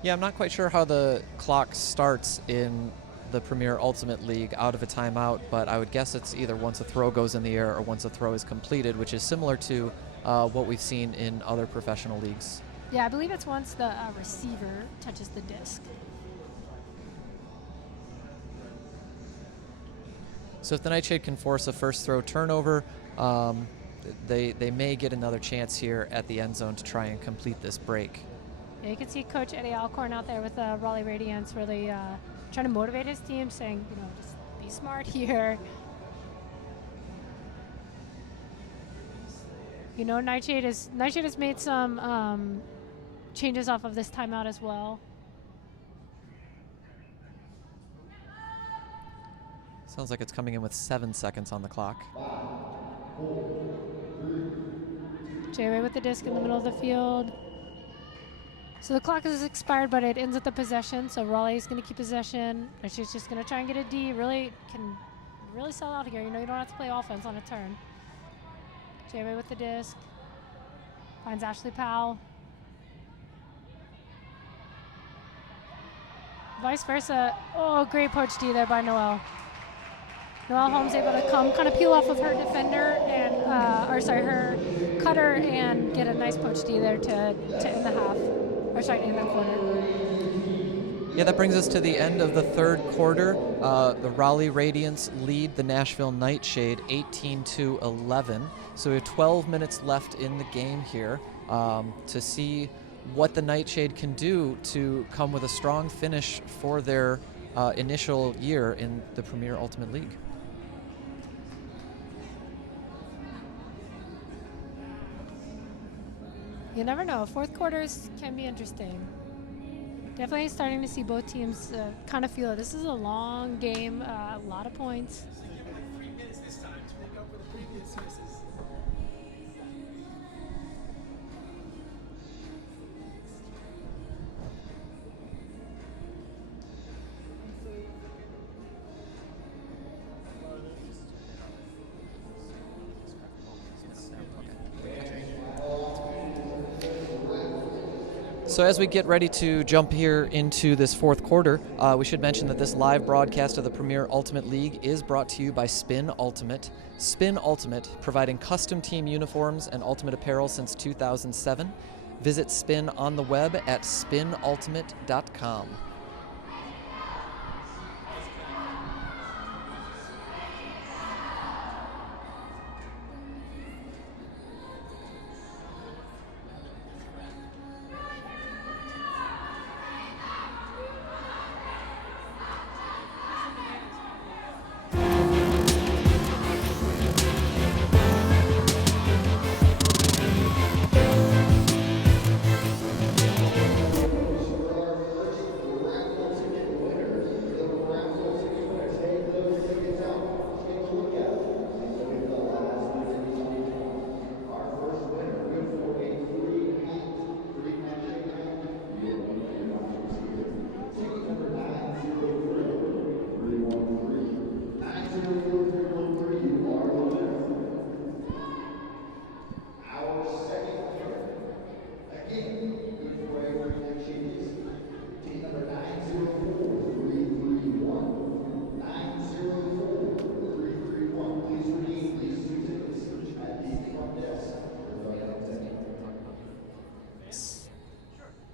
Yeah, I'm not quite sure how the clock starts in the Premier Ultimate League out of a timeout, but I would guess it's either once a throw goes in the air or once a throw is completed, which is similar to what we've seen in other professional leagues. Yeah, I believe it's once the receiver touches the disc. So if the Nightshade can force a first throw turnover, they may get another chance here at the end zone to try and complete this break. Yeah, you can see Coach Eddie Alcorn out there with Raleigh Radiance really trying to motivate his team, saying, just be smart here. You know, Nightshade has made some changes off of this timeout as well. Sounds like it's coming in with 7 seconds on the clock. J-Way with the disc in the middle of the field. So the clock is expired, but it ends at the possession. So Raleigh is going to keep possession. She's just going to try and get a D. Really can really sell out here. You know, you don't have to play offense on a turn. J-Way with the disc. Finds Ashley Powell. Vice versa. Oh, great poach D there by Noelle. Noelle Holmes able to come, kind of peel off of her defender and, her cutter and get a nice poach D there to end the half. Or sorry, to end the quarter. Yeah, that brings us to the end of the third quarter. The Raleigh Radiance lead the Nashville Nightshade 18-11. So we have 12 minutes left in the game here to see what the Nightshade can do to come with a strong finish for their initial year in the Premier Ultimate League. You never know. Fourth quarters can be interesting. Definitely starting to see both teams kind of feel it. This is a long game, a lot of points. 3 minutes this time to make up for the previous misses. So as we get ready to jump here into this fourth quarter, we should mention that this live broadcast of the Premier Ultimate League is brought to you by Spin Ultimate. Spin Ultimate, providing custom team uniforms and ultimate apparel since 2007. Visit Spin on the web at spinultimate.com.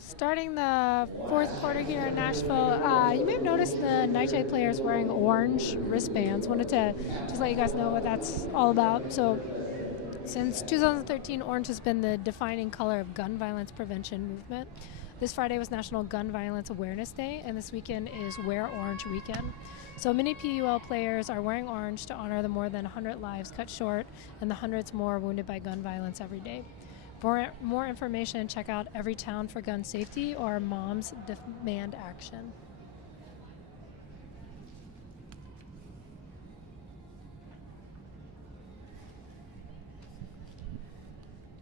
Starting the fourth quarter here in Nashville, you may have noticed the Nightshade players wearing orange wristbands. Wanted to just let you guys know what that's all about. So since 2013, orange has been the defining color of gun violence prevention movement. This Friday was National Gun Violence Awareness Day, and this weekend is Wear Orange Weekend. So many PUL players are wearing orange to honor the more than 100 lives cut short and the hundreds more wounded by gun violence every day. For more information, check out Every Town for Gun Safety or Moms Demand Action.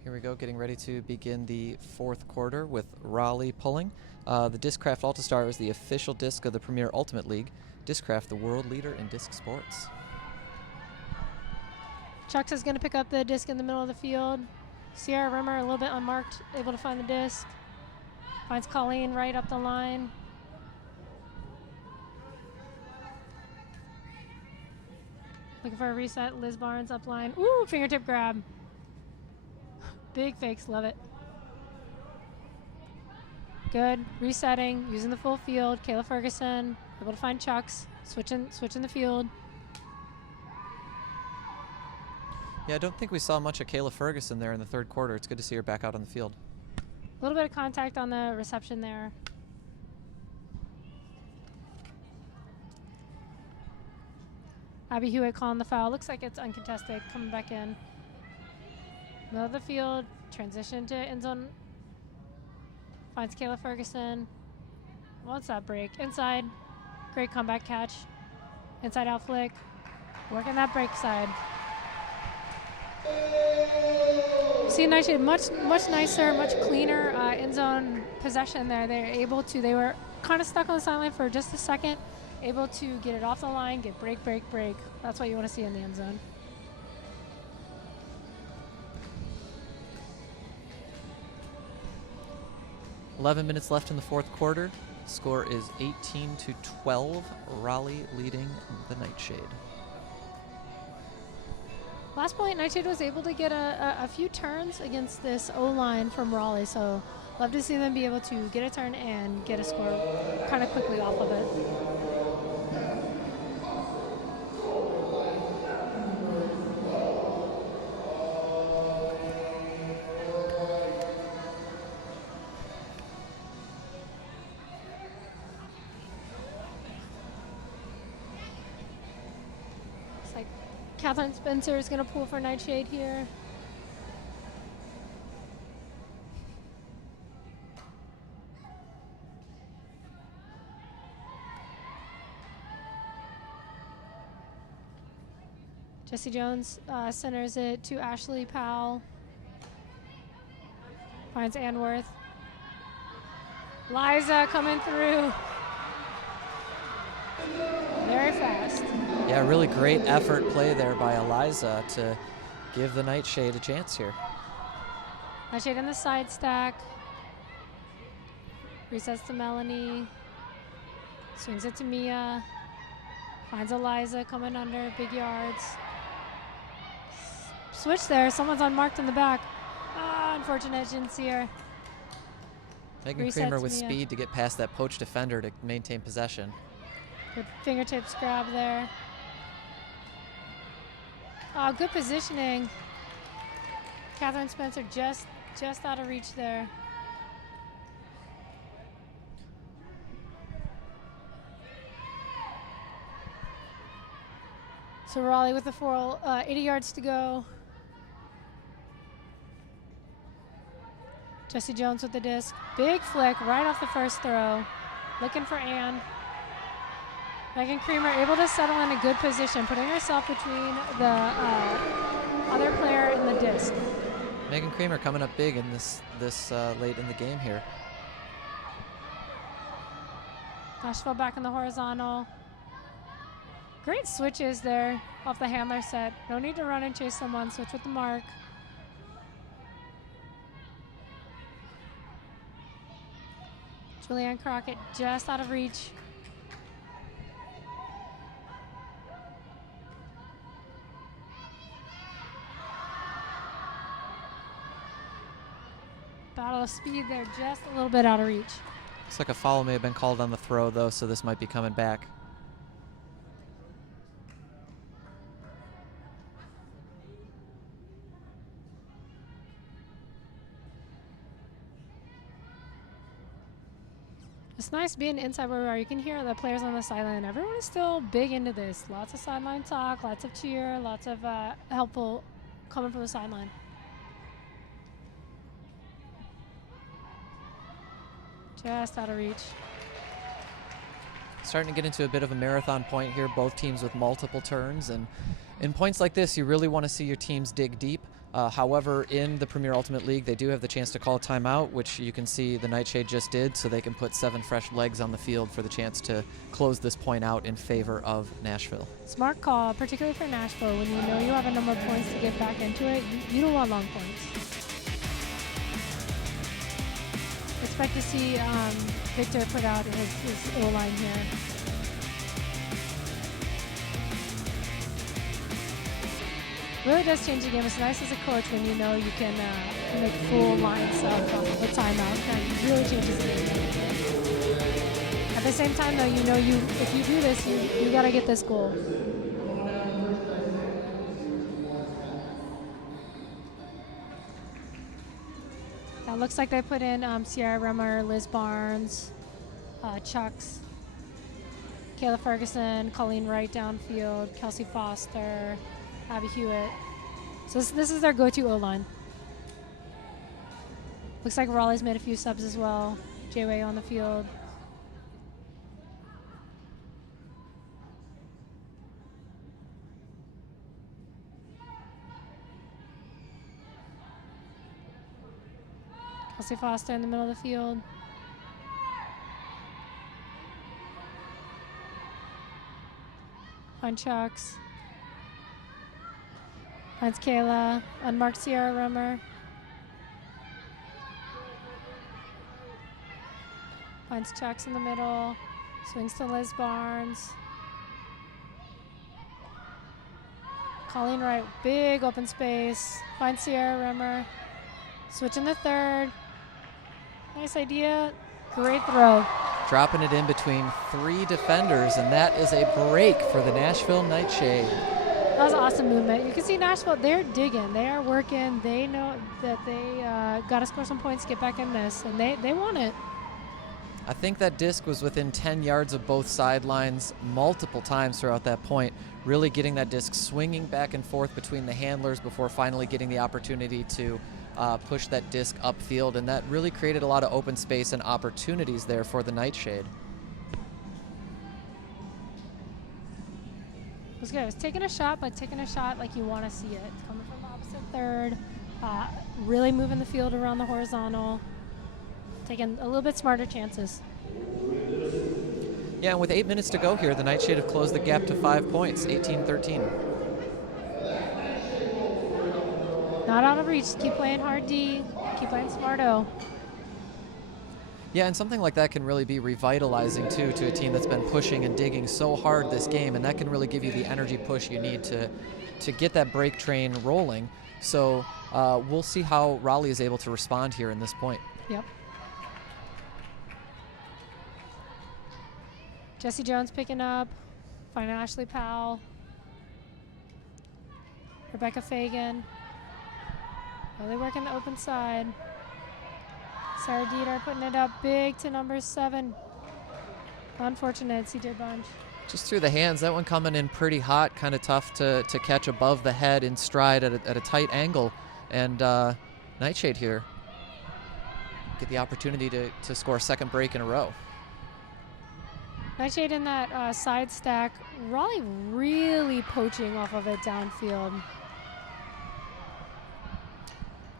Here we go, getting ready to begin the fourth quarter with Raleigh pulling. The Discraft Altastar is the official disc of the Premier Ultimate League. Discraft, the world leader in disc sports. Chucks is going to pick up the disc in the middle of the field. Sierra Rimmer, a little bit unmarked, able to find the disc. Finds Colleen right up the line. Looking for a reset. Liz Barnes up line. Ooh, fingertip grab. Big fakes, love it. Good, resetting, using the full field. Kayla Ferguson, able to find Chucks, switching the field. Yeah, I don't think we saw much of Kayla Ferguson there in the third quarter. It's good to see her back out on the field. A little bit of contact on the reception there. Abby Hewitt calling the foul. Looks like it's uncontested, coming back in. Middle of the field, transition to end zone. Finds Kayla Ferguson. What's that break? Inside. Great comeback catch. Inside out flick. Working that break side. See Nightshade much nicer, much cleaner end zone possession there. They were kind of stuck on the sideline for just a second, able to get it off the line, get break. That's what you want to see in the end zone. .11 minutes left in the fourth quarter. Score is 18-12. Raleigh leading the Nightshade. Last point, Nightshade was able to get a few turns against this O-line from Raleigh, so love to see them be able to get a turn and get a score kind of quickly off of it. Catherine Spencer is going to pull for Nightshade here. Jesse Jones centers it to Ashley Powell. Finds Anworth. Liza coming through. Very fast. Yeah, really great effort play there by Eliza to give the Nightshade a chance here. Nightshade in the side stack. Resets to Melanie. Swings it to Mia. Finds Eliza coming under, big yards. Switch there, someone's unmarked in the back. Ah, unfortunate, didn't see her. Megan Creamer with speed to get past that poached defender to maintain possession. Good fingertips grab there. Oh, good positioning. Catherine Spencer just out of reach there. So Raleigh with the 80 yards to go. Jesse Jones with the disc. Big flick right off the first throw. Looking for Ann. Megan Creamer able to settle in a good position, putting herself between the other player and the disc. Megan Creamer coming up big in this late in the game here. Nashville back in the horizontal. Great switches there off the handler set. No need to run and chase someone. Switch with the mark. Julianne Crockett just out of reach. Battle of speed there, just a little bit out of reach. Looks like a foul may have been called on the throw, though, so this might be coming back. It's nice being inside where we are. You can hear the players on the sideline. Everyone is still big into this. Lots of sideline talk, lots of cheer, lots of helpful coming from the sideline. Just out of reach. Starting to get into a bit of a marathon point here, both teams with multiple turns. And in points like this, you really want to see your teams dig deep. However, in the Premier Ultimate League, they do have the chance to call a timeout, which you can see the Nightshade just did, so they can put 7 fresh legs on the field for the chance to close this point out in favor of Nashville. Smart call, particularly for Nashville. When you know you have a number of points to get back into it, you don't want long points. Expect to see Victor put out his O-line here. Really does change the game. It's nice as a coach when you know you can make full lines of a timeout. And really changes the game. At the same time, though, you know if you do this, you got to get this goal. Now looks like they put in Sierra Rummer, Liz Barnes, Chucks, Kayla Ferguson, Colleen Wright downfield, Kelsey Foster, Abby Hewitt. So this is their go-to O-line. Looks like Raleigh's made a few subs as well. J-Way on the field. Kelsey Foster in the middle of the field. Finds Chucks. Finds Kayla. Unmarked Sierra Rimmer. Finds Chucks in the middle. Swings to Liz Barnes. Colleen Wright, big open space. Finds Sierra Rimmer. Switch in the third. Nice idea. Great throw. Dropping it in between 3 defenders, and that is a break for the Nashville NightShade. That was awesome movement. You can see Nashville, they're digging. They are working. They know that they got to score some points to get back in this, and they want it. I think that disc was within 10 yards of both sidelines multiple times throughout that point, really getting that disc swinging back and forth between the handlers before finally getting the opportunity to push that disc upfield, and that really created a lot of open space and opportunities there for the NightShade. It was good. It was taking a shot, but taking a shot like you want to see it. Coming from the opposite third, really moving the field around the horizontal, taking a little bit smarter chances. Yeah, and with 8 minutes to go here, the NightShade have closed the gap to 5 points, 18-13. Not out of reach. Keep playing hard D. Keep playing smarto. Yeah, and something like that can really be revitalizing, too, to a team that's been pushing and digging so hard this game, and that can really give you the energy push you need to get that break train rolling. So we'll see how Raleigh is able to respond here in this point. Yep. Jesse Jones picking up. Find Ashley Powell. Rebecca Fagan. Really working the open side. Sarah Dieter putting it up big to number 7. Unfortunate, CJ Bunch. Just through the hands, that one coming in pretty hot, kind of tough to catch above the head in stride at a tight angle. And NightShade here get the opportunity to score a second break in a row. NightShade in that side stack. Raleigh really poaching off of it downfield.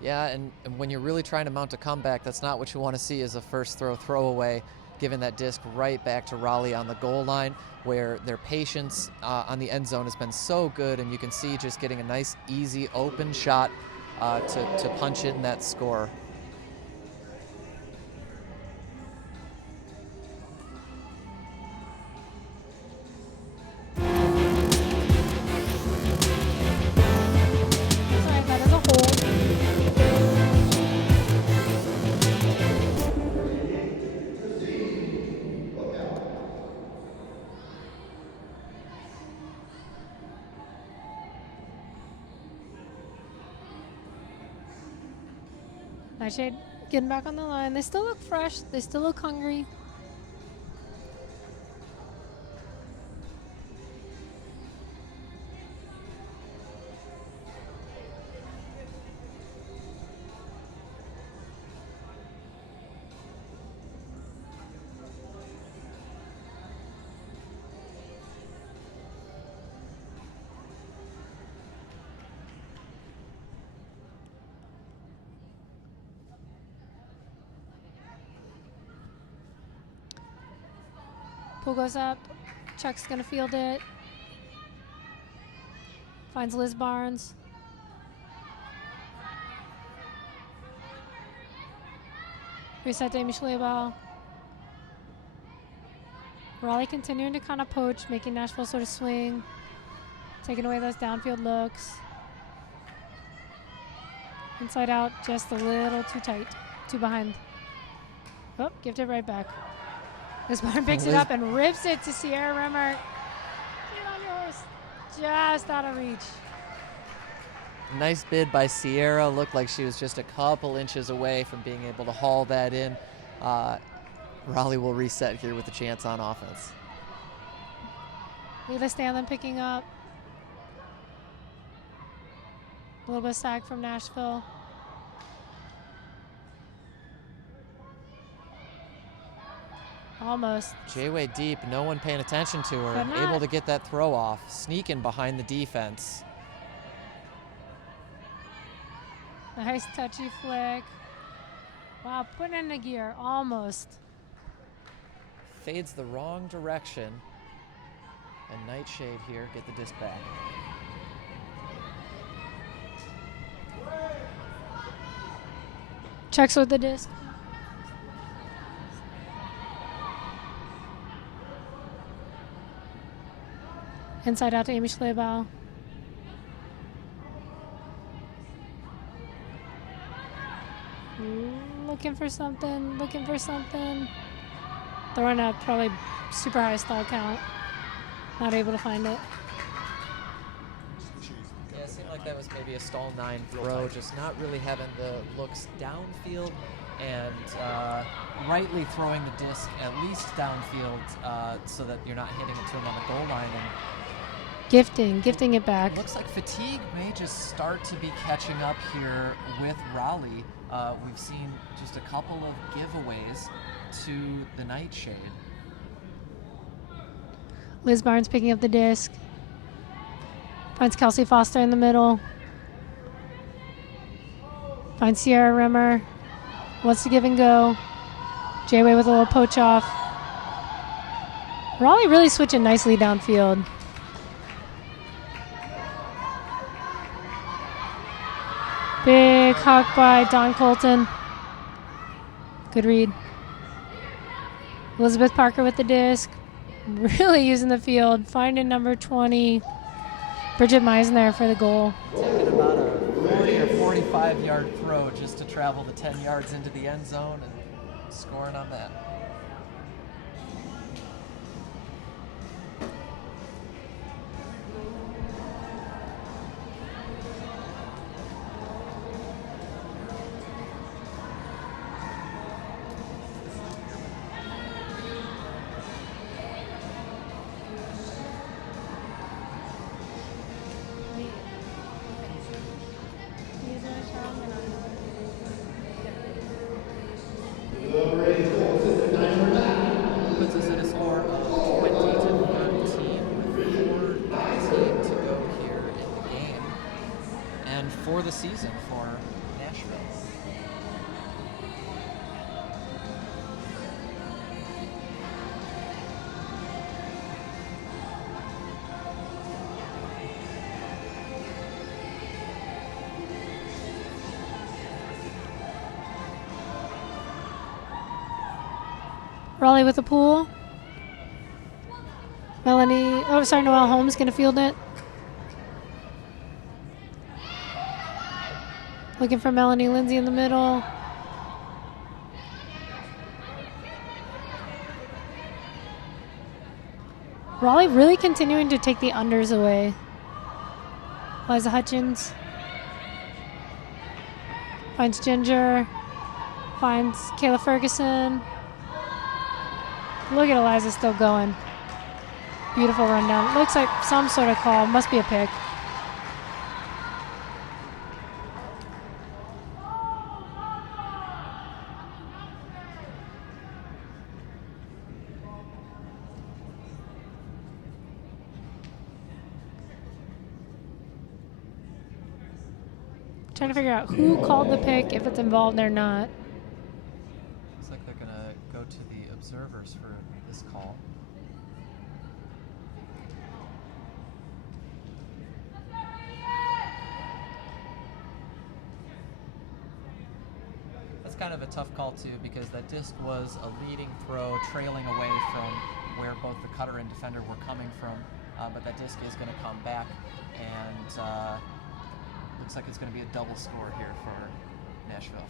Yeah, and when you're really trying to mount a comeback, that's not what you want to see as a first throwaway, giving that disc right back to Raleigh on the goal line, where their patience on the end zone has been so good, and you can see just getting a nice, easy, open shot to punch in that score. NightShade getting back on the line. They still look fresh. They still look hungry. Pull goes up. Chuck's gonna field it. Finds Liz Barnes. Reset to Amy Schlebel. Raleigh continuing to kind of poach, making Nashville sort of swing, taking away those downfield looks. Inside out, just a little too tight, too behind. Oh, gift it right back. Liz Barnes picks it up and rips it to Sierra Rimmer. Get on your horse. Just out of reach. Nice bid by Sierra. Looked like she was just a couple inches away from being able to haul that in. Raleigh will reset here with a chance on offense. Leila Stanley picking up. A little bit of sack from Nashville. Almost. J-Way deep, no one paying attention to her. But not- Able to get that throw off, sneaking behind the defense. Nice touchy flick. Wow, put in the gear, almost. Fades the wrong direction. And Nightshade here get the disc back. Checks with the disc. Inside out to Amy Schlebau. Looking for something, looking for something. Throwing a probably super high stall count. Not able to find it. Yeah, it seemed like that was maybe a stall 9 throw, just not really having the looks downfield and rightly throwing the disc at least downfield so that you're not hitting it to him on the goal line. And Gifting it back. it looks like fatigue may just start to be catching up here with Raleigh. We've seen just a couple of giveaways to the Nightshade. Liz Barnes picking up the disc. Finds Kelsey Foster in the middle. Finds Sierra Rimmer. Wants to give and go. J-Way with a little poach off. Raleigh really switching nicely downfield. Big hawk by Don Colton. Good read. Elizabeth Parker with the disc. Really using the field. Finding number 20. Bridget Meisner for the goal. Taking about a 40 or 45 yard throw just to travel the 10 yards into the end zone and scoring on that. Puts us at a score of 20-13 with 4:19 to go here in the game and for the season for Nashville. Raleigh with the pool. Noelle Holmes gonna field it. Looking for Melanie Lindsay in the middle. Raleigh really continuing to take the unders away. Liza Hutchins finds Ginger, finds Kayla Ferguson. Look at Eliza still going. Beautiful rundown. Looks like some sort of call. Must be a pick. Trying to figure out who called the pick, if it's involved or not. Looks like they're gonna go to the observers for this call. That's kind of a tough call too, because that disc was a leading throw, trailing away from where both the cutter and defender were coming from, but that disc is going to come back, and looks like it's going to be a double score here for Nashville.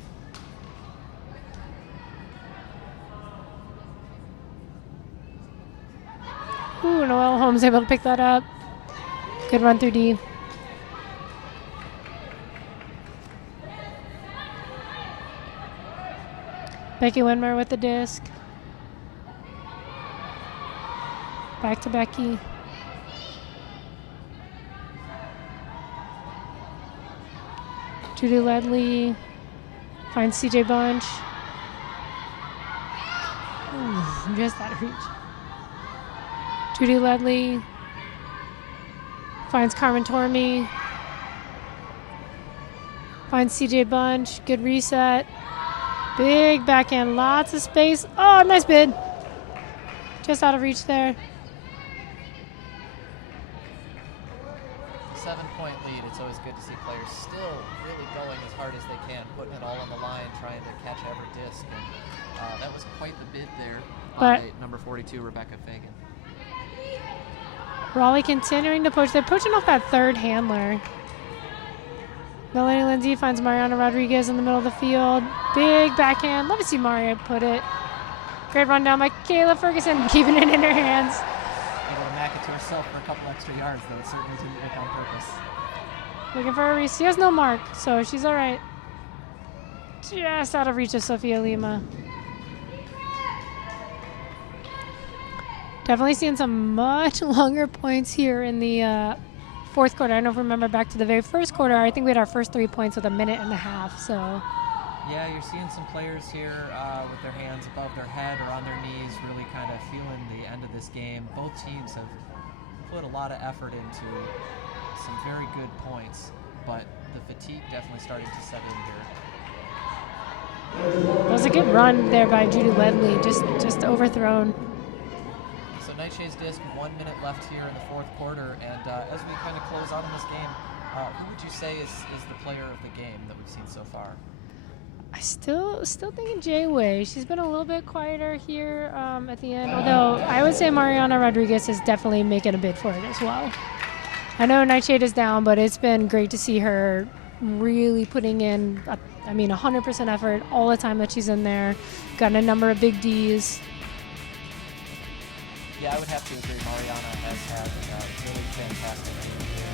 Ooh, Noelle Holmes able to pick that up. Good run through D. Becky Winmer with the disc. Back to Becky. Judy Ledley finds CJ Bunch. Just out of reach. Judy Ledley finds Carmen Tormey. Finds CJ Bunch. Good reset. Big backhand. Lots of space. Oh, nice bid. Just out of reach there. 7-point lead. It's always good to see players still really going as hard as they can, putting it all on the line, trying to catch every disc. And that was quite the bid there by number 42, Rebecca Fagan. Raleigh continuing to push. They're pushing off that third handler. Melanie Lindsay finds Mariana Rodriguez in the middle of the field. Big backhand. Love to see Maria put it. Great run down by Kayla Ferguson, keeping it in her hands. Able to mack it to herself for a couple extra yards, though. It certainly didn't work on purpose. Looking for a Reese. She has no mark, so she's all right. Just out of reach of Sophia Lima. Definitely seeing some much longer points here in the fourth quarter. I don't know if you remember back to the very first quarter. I think we had our first 3 points with a minute and a half. So yeah, you're seeing some players here with their hands above their head or on their knees, really kind of feeling the end of this game. Both teams have put a lot of effort into some very good points, but the fatigue definitely starting to set in here. That was a good run there by Judy Ledley, just overthrown. So Nightshade's disc, 1 minute left here in the fourth quarter, and as we kind of close out on this game, who would you say is the player of the game that we've seen so far? I still thinking Jay Way. She's been a little bit quieter here at the end, although I would say Mariana Rodriguez is definitely making a bid for it as well. I know Nightshade is down, but it's been great to see her really putting in, 100% effort all the time that she's in there. Gotten a number of big Ds. Yeah, I would have to agree. Mariana has had really fantastic year.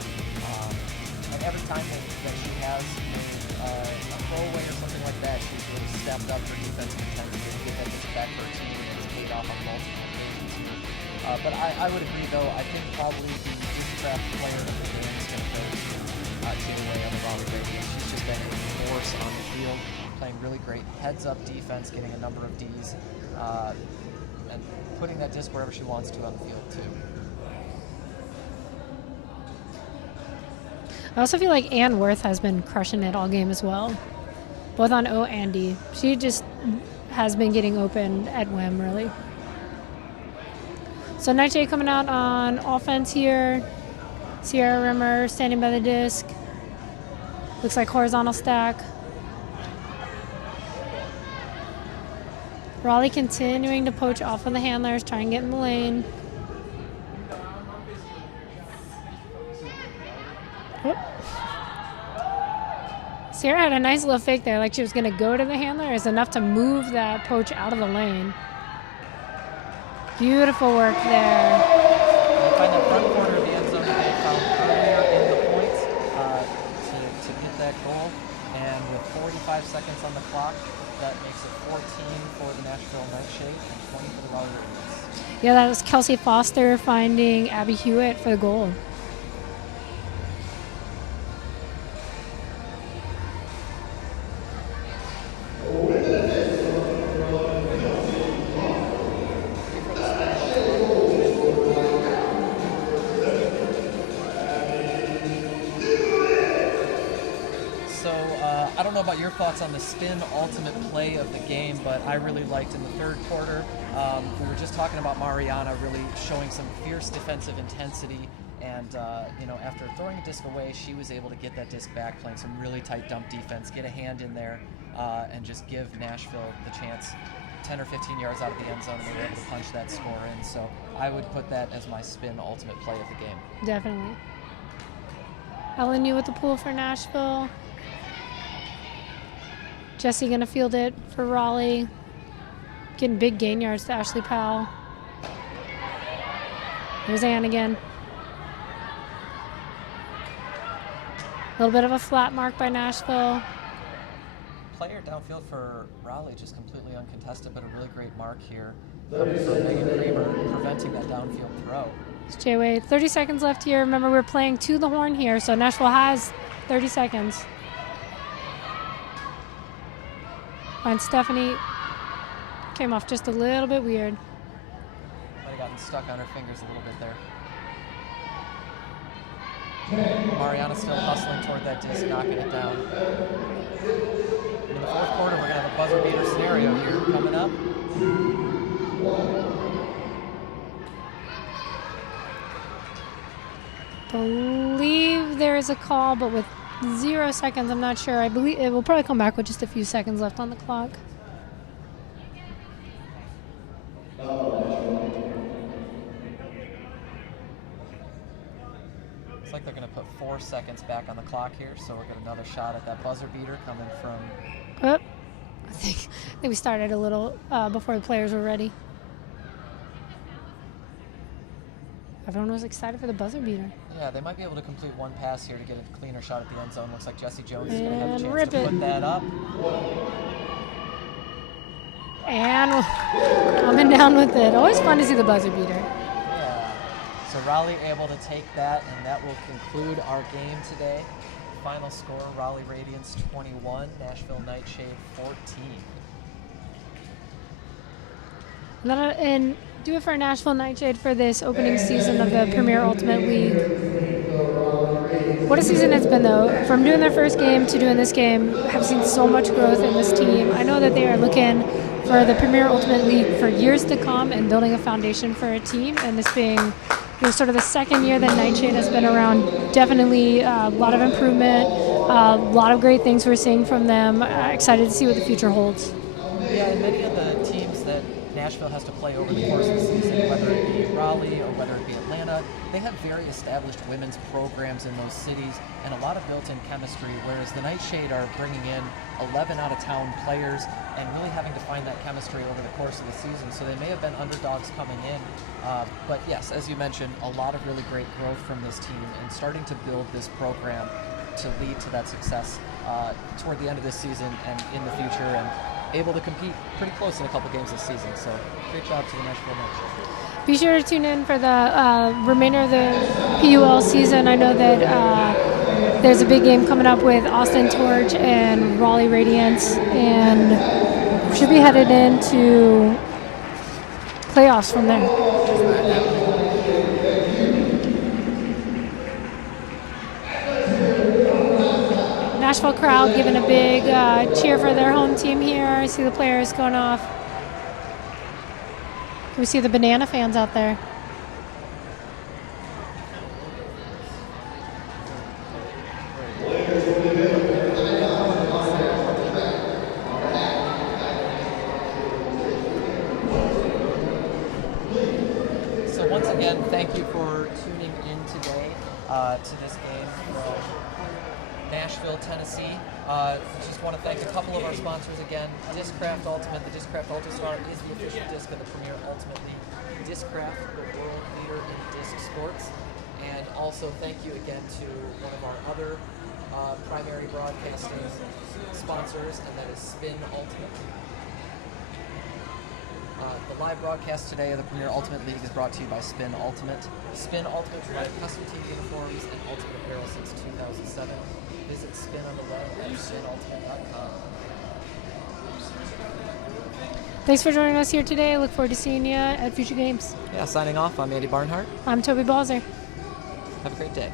And every time that she has made a throwaway or something like that, she's really stepped up her defensive intensity to get that back for her team, and it's paid off on multiple occasions here. But I would agree, though. I think probably the Discraft player of the game is going to go to Jay Way on the Raleigh Radiance. She's just been a force on the field, playing really great heads-up defense, getting a number of Ds, and putting that disc wherever she wants to on the field, too. I also feel like Ann Worth has been crushing it all game as well, both on O and D. She just has been getting open at whim, really. So Nightshade coming out on offense here. Sierra Rimmer standing by the disc. Looks like horizontal stack. Raleigh continuing to poach off of the handlers, try and get in the lane. Whoop. Sierra had a nice little fake there, like she was going to go to the handler. It's enough to move that poach out of the lane. Beautiful work there. You find that front corner of the end zone that they found earlier in the points to get that goal. And with 45 seconds on the clock, that makes it 14 for the Nashville NightShade and 20 for the Raleigh Radiance. Yeah, that was Kelsey Foster finding Abby Hewitt for the goal. I don't know about your thoughts on the spin ultimate play of the game, but I really liked in the third quarter. We were just talking about Mariana really showing some fierce defensive intensity, and after throwing a disc away, she was able to get that disc back, playing some really tight dump defense, get a hand in there, and just give Nashville the chance 10 or 15 yards out of the end zone, and they were able to punch that score in. So I would put that as my spin ultimate play of the game. Definitely. Ellen Yu with the pool for Nashville. Jesse gonna field it for Raleigh. Getting big gain yards to Ashley Powell. There's Ann again. A little bit of a flat mark by Nashville. Player downfield for Raleigh, just completely uncontested, but a really great mark here. Coming from Megan Kramer, preventing that downfield throw. It's Jay-Wade. 30 seconds left here. Remember, we're playing to the horn here, so Nashville has 30 seconds. Find Stephanie. Came off just a little bit weird. Might have gotten stuck on her fingers a little bit there. Mariana still hustling toward that disc, knocking it down. In the fourth quarter, we're going to have a buzzer beater scenario here coming up. Believe there is a call, but with 0 seconds, I'm not sure. I believe it will probably come back with just a few seconds left on the clock. Looks like they're going to put 4 seconds back on the clock here, so we'll get another shot at that buzzer beater coming from... Oh, I think we started a little before the players were ready. Everyone was excited for the buzzer beater. Yeah, they might be able to complete one pass here to get a cleaner shot at the end zone. Looks like Jesse Jones is going to have a And chance rip to it. put that up. And coming down with it. Always fun to see the buzzer beater. Yeah. So Raleigh able to take that, and that will conclude our game today. Final score, Raleigh Radiance 21, Nashville NightShade 14. And do it for Nashville NightShade for this opening season of the Premier Ultimate League. What a season it's been, though. From doing their first game to doing this game, have seen so much growth in this team. I know that they are looking for the Premier Ultimate League for years to come and building a foundation for a team. And this being sort of the second year that NightShade has been around, definitely a lot of improvement, a lot of great things we're seeing from them. Excited to see what the future holds. Yeah, and many of the teams that Nashville has to play over the course of the season, whether it be Raleigh or whether it be Atlanta, they have very established women's programs in those cities and a lot of built-in chemistry, whereas the NightShade are bringing in 11 out-of-town players and really having to find that chemistry over the course of the season. So they may have been underdogs coming in, but yes, as you mentioned, a lot of really great growth from this team and starting to build this program to lead to that success toward the end of this season and in the future, and able to compete pretty close in a couple games this season. So great job to the Nashville NightShade. Be sure to tune in for the remainder of the PUL season. I know that there's a big game coming up with Austin Torch and Raleigh Radiance, and we should be headed into playoffs from there. Nashville crowd giving a big cheer for their home team here. I see the players going off. Can we see the banana fans out there? So once again, thank you for tuning in today to this game from Nashville, Tennessee. Just want to thank a couple of our sponsors again. Discraft Ultimate, the Discraft Ultimate is the official disc of the Premier Ultimate League. Discraft, the world leader in disc sports. And also thank you again to one of our other primary broadcasting sponsors, and that is Spin Ultimate. The live broadcast today of the Premier Ultimate League is brought to you by Spin Ultimate. Spin Ultimate provides custom team uniforms and ultimate apparel since 2007. Visit Spin on the web at spinultimate.com. Thanks for joining us here today. I look forward to seeing you at future games. Yeah, signing off, I'm Andy Barnhart. I'm Toby Balzer. Have a great day.